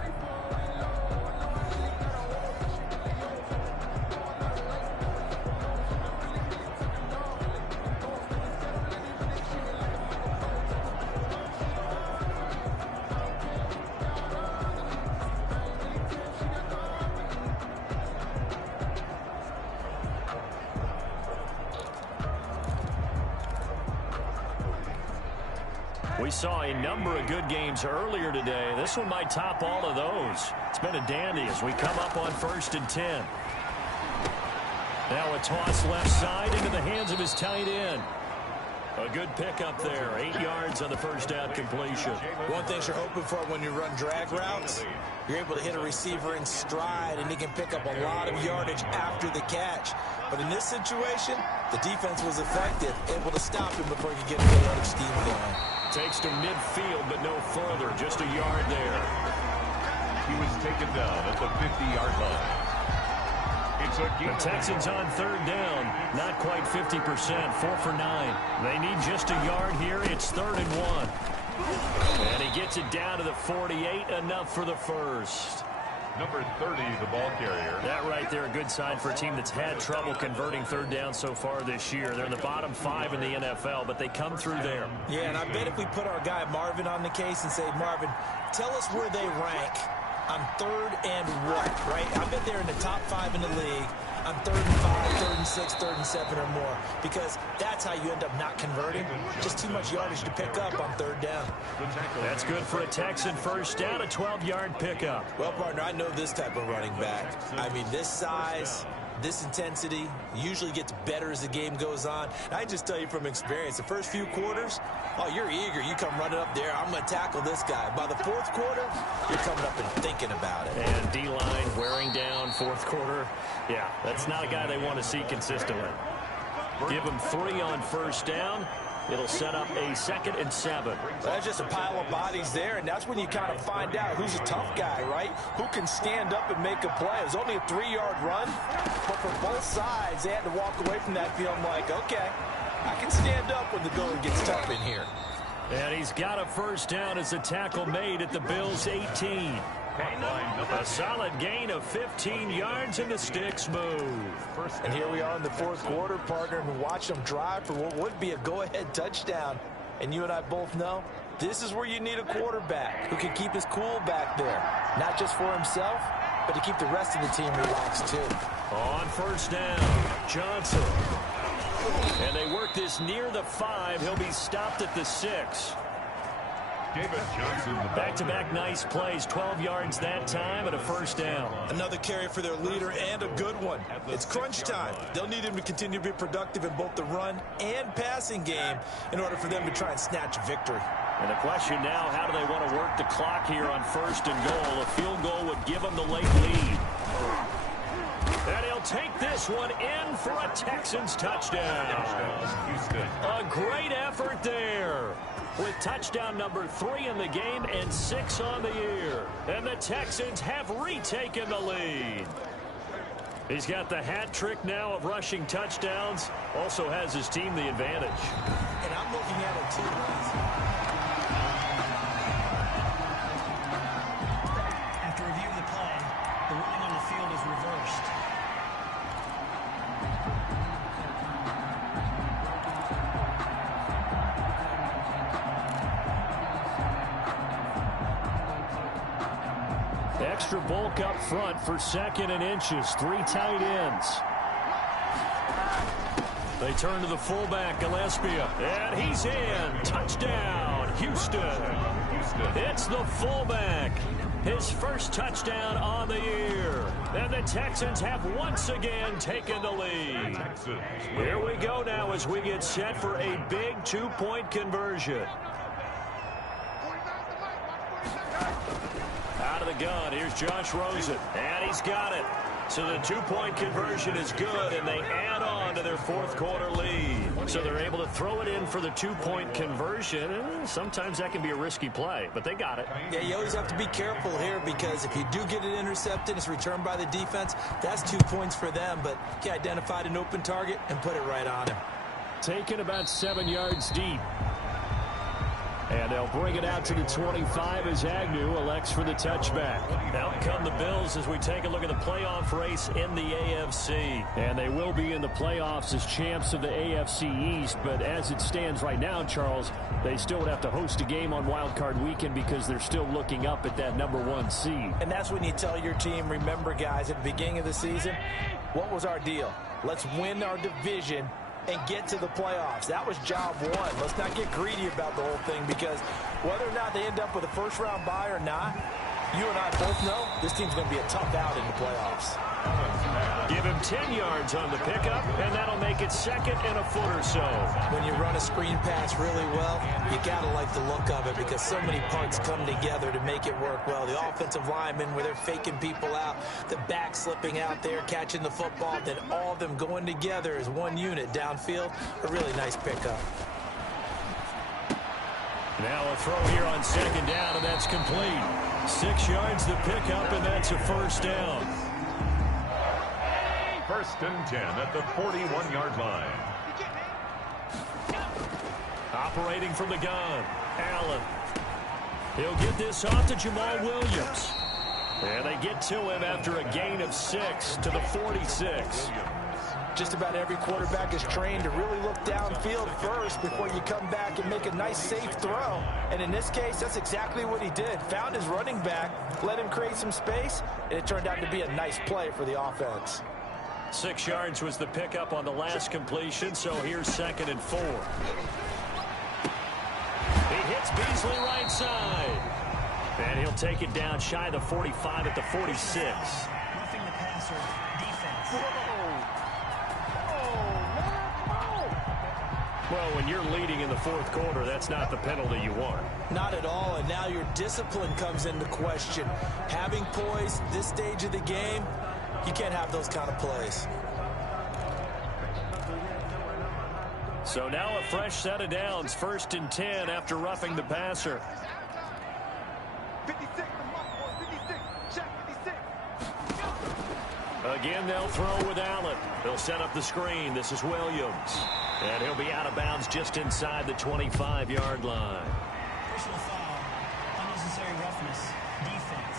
We saw a number of good games earlier today. This one might top all of those. It's been a dandy as we come up on 1st and 10. Now a toss left side into the hands of his tight end. A good pickup there. 8 yards on the first down completion. One thing you're hoping for when you run drag routes, you're able to hit a receiver in stride, and he can pick up a lot of yardage after the catch. But in this situation, the defense was effective, able to stop him before he could get a good run of steam going. Takes to midfield, but no further. Just a yard there. He was taken down at the 50-yard line. The Texans on 3rd down. Not quite 50%. 4 for 9. They need just a yard here. It's 3rd and 1. And he gets it down to the 48. Enough for the first. Number 30, the ball carrier. That right there, a good sign for a team that's had trouble converting 3rd down so far this year. They're in the bottom 5 in the NFL, but they come through there. Yeah, and I bet if we put our guy Marvin on the case and say, Marvin, tell us where they rank on 3rd and what, right? I bet they're in the top 5 in the league on 3rd and 5, 3rd and 6, 3rd and 7 or more, because that's how you end up not converting. Just too much yardage to pick up on 3rd down. That's good for a Texan first down, a 12-yard pickup. Well, partner, I know this type of running back. I mean, this size, this intensity usually gets better as the game goes on. And I just tell you from experience, the first few quarters, oh, you're eager. You come running up there, I'm going to tackle this guy. By the 4th quarter, you're coming up and thinking about it. And D-line wearing down 4th quarter. Yeah, that's not a guy they want to see consistently. Give him 3 on first down. It'll set up a 2nd and 7. That's just a pile of bodies there, and that's when you kind of find out who's a tough guy, right? Who can stand up and make a play. It was only a 3-yard run, but for both sides, they had to walk away from that feeling like, okay, I can stand up when the going gets tough in here. And he's got a first down as a tackle made at the Bills' 18. A solid gain of 15 yards, and the sticks move. And here we are in the 4th quarter, partner, and watch them drive for what would be a go-ahead touchdown. And you and I both know this is where you need a quarterback who can keep his cool back there. Not just for himself, but to keep the rest of the team relaxed, too. On first down, Johnson. And they work this near the 5. He'll be stopped at the 6. Back-to-back nice plays, 12 yards that time and a first down. Another carry for their leader and a good one. It's crunch time. They'll need him to continue to be productive in both the run and passing game in order for them to try and snatch a victory. And the question now, how do they want to work the clock here on 1st and goal? A field goal would give them the late lead. And he'll take this one in for a Texans touchdown. A great effort there, with touchdown number 3 in the game and 6 on the year. And the Texans have retaken the lead. He's got the hat trick now of rushing touchdowns. Also has his team the advantage. And I'm looking at it two ways. After review of the play, the ruling on the field is reversed. Extra bulk up front for 2nd and inches. 3 tight ends. They turn to the fullback, Gillespie, and he's in. Touchdown, Houston. It's the fullback. His first touchdown on the year. And the Texans have once again taken the lead. Here we go now as we get set for a big 2-point conversion. Out of the gun, here's Josh Rosen, and he's got it. So the 2-point conversion is good, and they add on to their 4th quarter lead. So they're able to throw it in for the 2-point conversion. Sometimes that can be a risky play, but they got it. Yeah, you always have to be careful here because if you do get it intercepted, it's returned by the defense. That's 2 points for them, but he identified an open target and put it right on him. Taken about 7 yards deep. And they'll bring it out to the 25 as Agnew elects for the touchback. Out come the Bills as we take a look at the playoff race in the AFC. And they will be in the playoffs as champs of the AFC East. But as it stands right now, Charles, they still would have to host a game on Wild Card Weekend because they're still looking up at that #1 seed. And that's when you tell your team, remember, guys, at the beginning of the season, what was our deal? Let's win our division and get to the playoffs. That was job one. Let's not get greedy about the whole thing because whether or not they end up with a first-round bye or not, you and I both know this team's going to be a tough out in the playoffs. Give him 10 yards on the pickup, and that'll make it 2nd and a foot or so. When you run a screen pass really well, you got to like the look of it because so many parts come together to make it work well. The offensive linemen where they're faking people out, the back slipping out there, catching the football, then all of them going together as one unit downfield. A really nice pickup. Now a throw here on 2nd down, and that's complete. 6 yards the pickup, and that's a first down. 1st and 10 at the 41-yard line. Operating from the gun, Allen. He'll get this off to Jamal Williams. And they get to him after a gain of 6 to the 46. Just about every quarterback is trained to really look downfield first before you come back and make a nice, safe throw. And in this case, that's exactly what he did. Found his running back, let him create some space, and it turned out to be a nice play for the offense. 6 yards was the pickup on the last completion, so here's 2nd and 4. He hits Beasley right side. And he'll take it down shy of the 45 at the 46. Roughing the passer, defense. Well, when you're leading in the 4th quarter, that's not the penalty you want. Not at all, and now your discipline comes into question. Having poise this stage of the game, you can't have those kind of plays. So now a fresh set of downs, 1st and 10 after roughing the passer. 56, check 56. Again, they'll throw with Allen. They'll set up the screen. This is Williams. And he'll be out of bounds just inside the 25-yard line. Personal foul. Unnecessary roughness. Defense.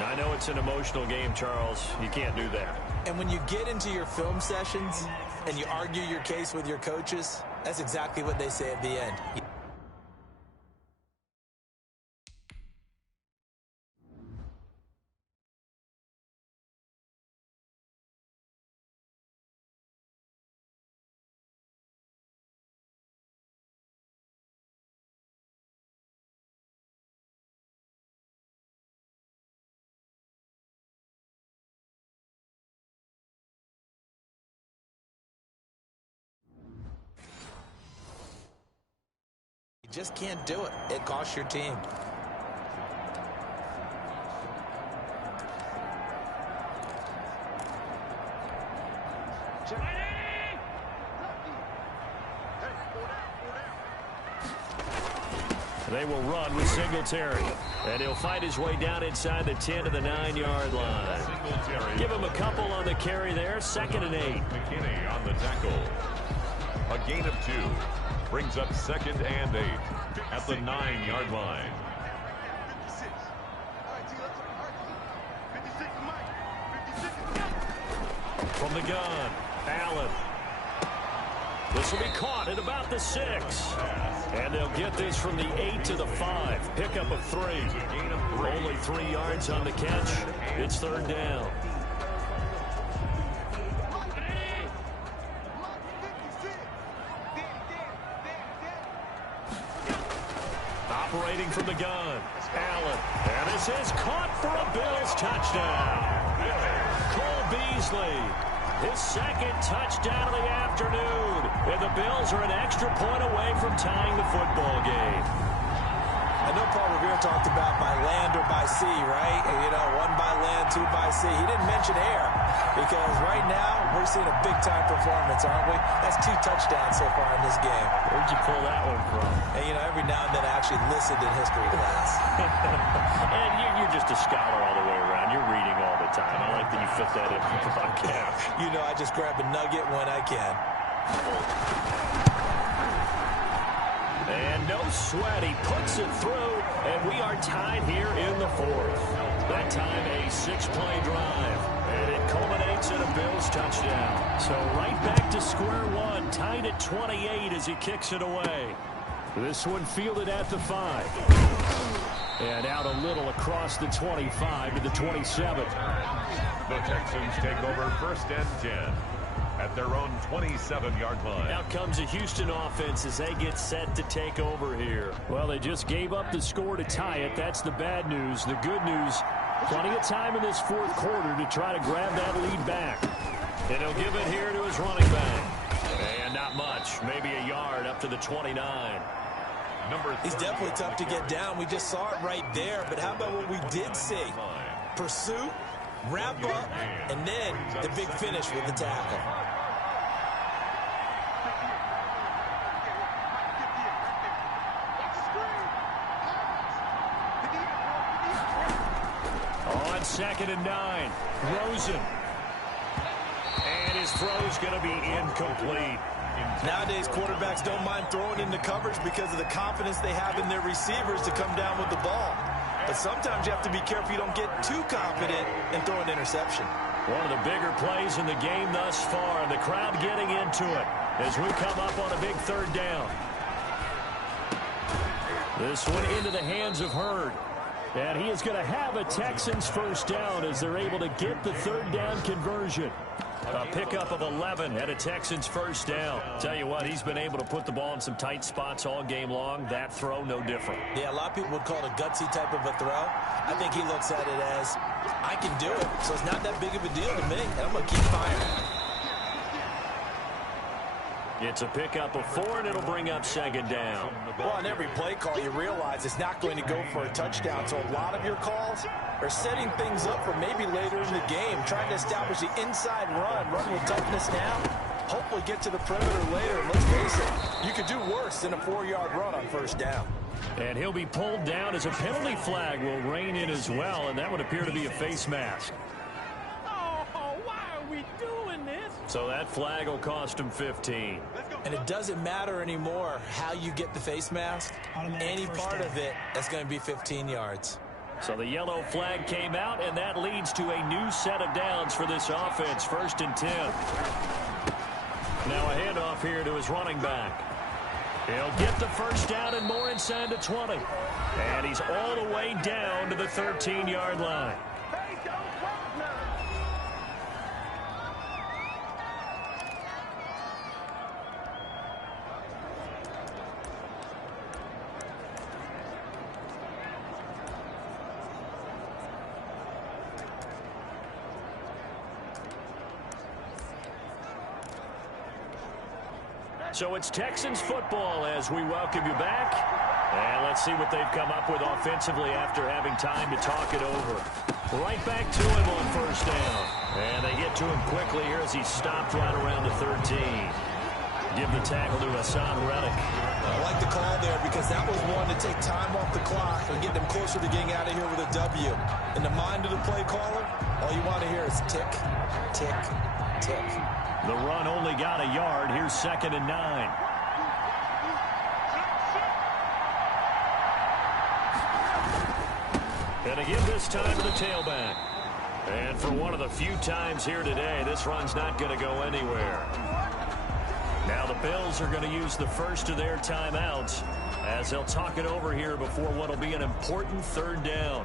Now, I know it's an emotional game, Charles. You can't do that. And when you get into your film sessions and you argue your case with your coaches, that's exactly what they say at the end. You just can't do it. It costs your team. They will run with Singletary. And he'll fight his way down inside the 10 to the 9-yard line. Give him a couple on the carry there. 2nd and 8. McKinney on the tackle. A gain of 2. Brings up 2nd and 8 at the 9-yard line. From the gun, Allen. This will be caught at about the 6. And they'll get this from the 8 to the 5. Pickup of 3. Only 3 yards on the catch. It's 3rd down. Operating from the gun, Allen. And this is caught for a Bills touchdown. Cole Beasley, his 2nd touchdown of the afternoon. And the Bills are an extra point away from tying the football game. I know Paul Revere talked about by land or by sea, right? You know, 1 by land, 2 by sea. He didn't mention air because right now we're seeing a big-time performance, aren't we? That's 2 touchdowns so far in this game. Where'd you pull that one from? And, you know, every now and then I actually listened in history class. And you're just a scholar all the way around. You're reading all the time. I like that you fit that in the broadcast. You know, I just grab a nugget when I can. And no sweat. He puts it through, and we are tied here in the 4th. That time a 6-play drive, and it culminates in a Bills touchdown. So right back to square one, tied at 28 as he kicks it away. This one fielded at the 5. And out a little across the 25 to the 27. The Texans take over 1st and 10. At their own 27-yard line. Out comes a Houston offense as they get set to take over here. Well, they just gave up the score to tie it. That's the bad news. The good news, plenty of time in this 4th quarter to try to grab that lead back. And he'll give it here to his running back. And not much, maybe a yard up to the 29. He's definitely tough to get down. We just saw it right there. But how about what we did see? Pursuit, wrap up, and then the big finish with the tackle. On 2nd and 9, Rosen. And his throw's going to be incomplete. Nowadays, quarterbacks don't mind throwing into coverage because of the confidence they have in their receivers to come down with the ball. But sometimes you have to be careful you don't get too confident and throw an interception. One of the bigger plays in the game thus far. The crowd getting into it as we come up on a big 3rd down. This one into the hands of Hurd. And he is going to have a Texans 1st down as they're able to get the 3rd down conversion. A pickup of 11 at a Texans 1st down. Tell you what, he's been able to put the ball in some tight spots all game long. That throw, no different. Yeah, a lot of people would call it a gutsy type of a throw. I think he looks at it as, I can do it, so it's not that big of a deal to me, and I'm going to keep firing. It's a pickup of 4, and it'll bring up 2nd down. Well, on every play call, you realize it's not going to go for a touchdown. So a lot of your calls are setting things up for maybe later in the game, trying to establish the inside run with toughness now, hopefully get to the perimeter later. And let's face it, you could do worse than a 4-yard run on 1st down. And he'll be pulled down as a penalty flag will rein in as well, and that would appear to be a face mask. So that flag will cost him 15. And it doesn't matter anymore how you get the face mask. Any part of it, that's going to be 15 yards. So the yellow flag came out, and that leads to a new set of downs for this offense. 1st and 10. Now a handoff here to his running back. He'll get the 1st down and more inside the 20. And he's all the way down to the 13-yard line. So it's Texans football as we welcome you back. And let's see what they've come up with offensively after having time to talk it over. Right back to him on 1st down. And they get to him quickly here as he stopped right around the 13. Give the tackle to Hassan Reddick. I like the call there because that was one to take time off the clock and get them closer to getting out of here with a W. In the mind of the play caller, all you want to hear is tick, tick, tick. The run only got a yard. Here's 2nd and 9. And again this time to the tailback. And for one of the few times here today, this run's not going to go anywhere. Now the Bills are going to use the first of their timeouts as they'll talk it over here before what will be an important 3rd down.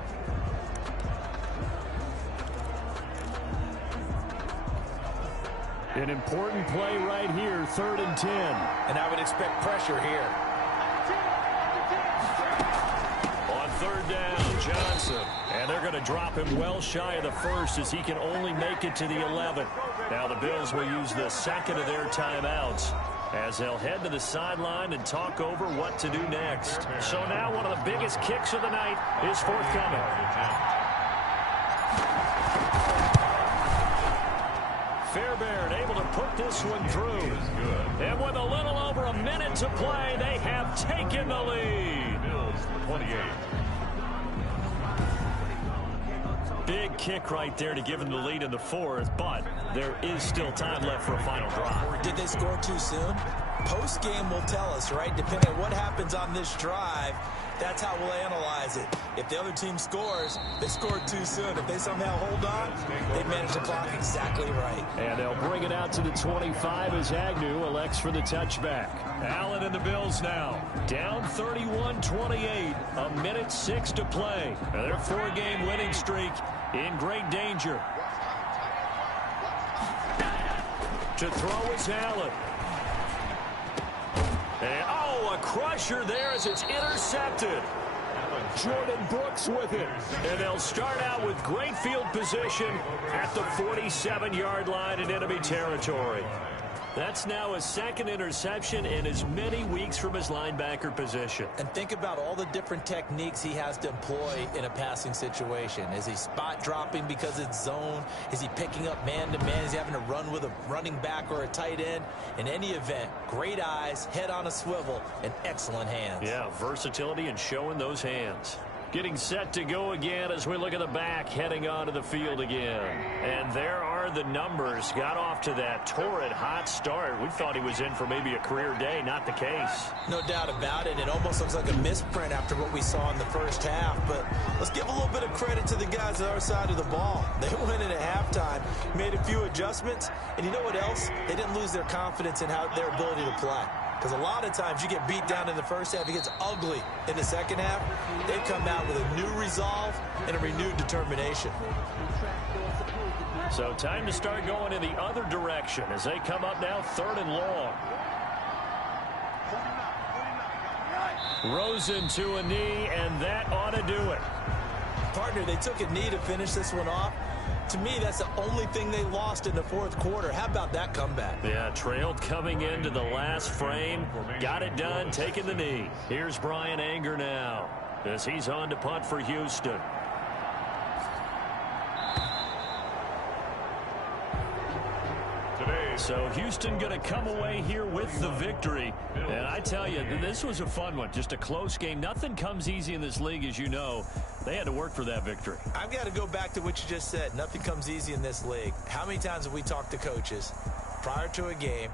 An important play right here, 3rd and 10. And I would expect pressure here. On 3rd down, Johnson. And they're going to drop him well shy of the first as he can only make it to the 11. Now the Bills will use the 2nd of their timeouts as they'll head to the sideline and talk over what to do next. So now one of the biggest kicks of the night is forthcoming. Fairbairn able to put this one through. And with a little over a minute to play, they have taken the lead. Bills 28. Big kick right there to give them the lead in the 4th, but there is still time left for a final drive. Did they score too soon? Post-game will tell us, right? Depending on what happens on this drive, that's how we'll analyze it. If the other team scores, they scored too soon. If they somehow hold on, they managed the clock exactly right. And they'll bring it out to the 25 as Agnew elects for the touchback. Allen and the Bills now down 31-28, a minute 6 to play. And their 4-game winning streak in great danger. To throw is Allen. And, a crusher there as it's intercepted. Jordan Brooks with it. And they'll start out with great field position at the 47-yard line in enemy territory. That's now his 2nd interception in as many weeks from his linebacker position. And think about all the different techniques he has to employ in a passing situation. Is he spot dropping because it's zone? Is he picking up man-to-man? Is he having to run with a running back or a tight end? In any event, great eyes, head on a swivel, and excellent hands. Yeah, versatility and showing those hands. Getting set to go again as we look at the back, heading onto the field again. And there are the numbers. Got off to that torrid hot start. We thought he was in for maybe a career day. Not the case. No doubt about it. It almost looks like a misprint after what we saw in the first half. But let's give a little bit of credit to the guys on our side of the ball. They went in at halftime, made a few adjustments, and you know what else? They didn't lose their confidence in their ability to play. Because a lot of times you get beat down in the first half, it gets ugly in the second half. They've come out with a new resolve and a renewed determination. So time to start going in the other direction as they come up now 3rd and long. Rosen to a knee, and that ought to do it. Partner, they took a knee to finish this one off. To me, that's the only thing they lost in the 4th quarter. How about that comeback? Yeah, trailed coming into the last frame. Got it done, taking the knee. Here's Brian Anger now as he's on to punt for Houston. So Houston going to come away here with the victory. And I tell you, this was a fun one. Just a close game. Nothing comes easy in this league, as you know. They had to work for that victory. I've got to go back to what you just said. Nothing comes easy in this league. How many times have we talked to coaches prior to a game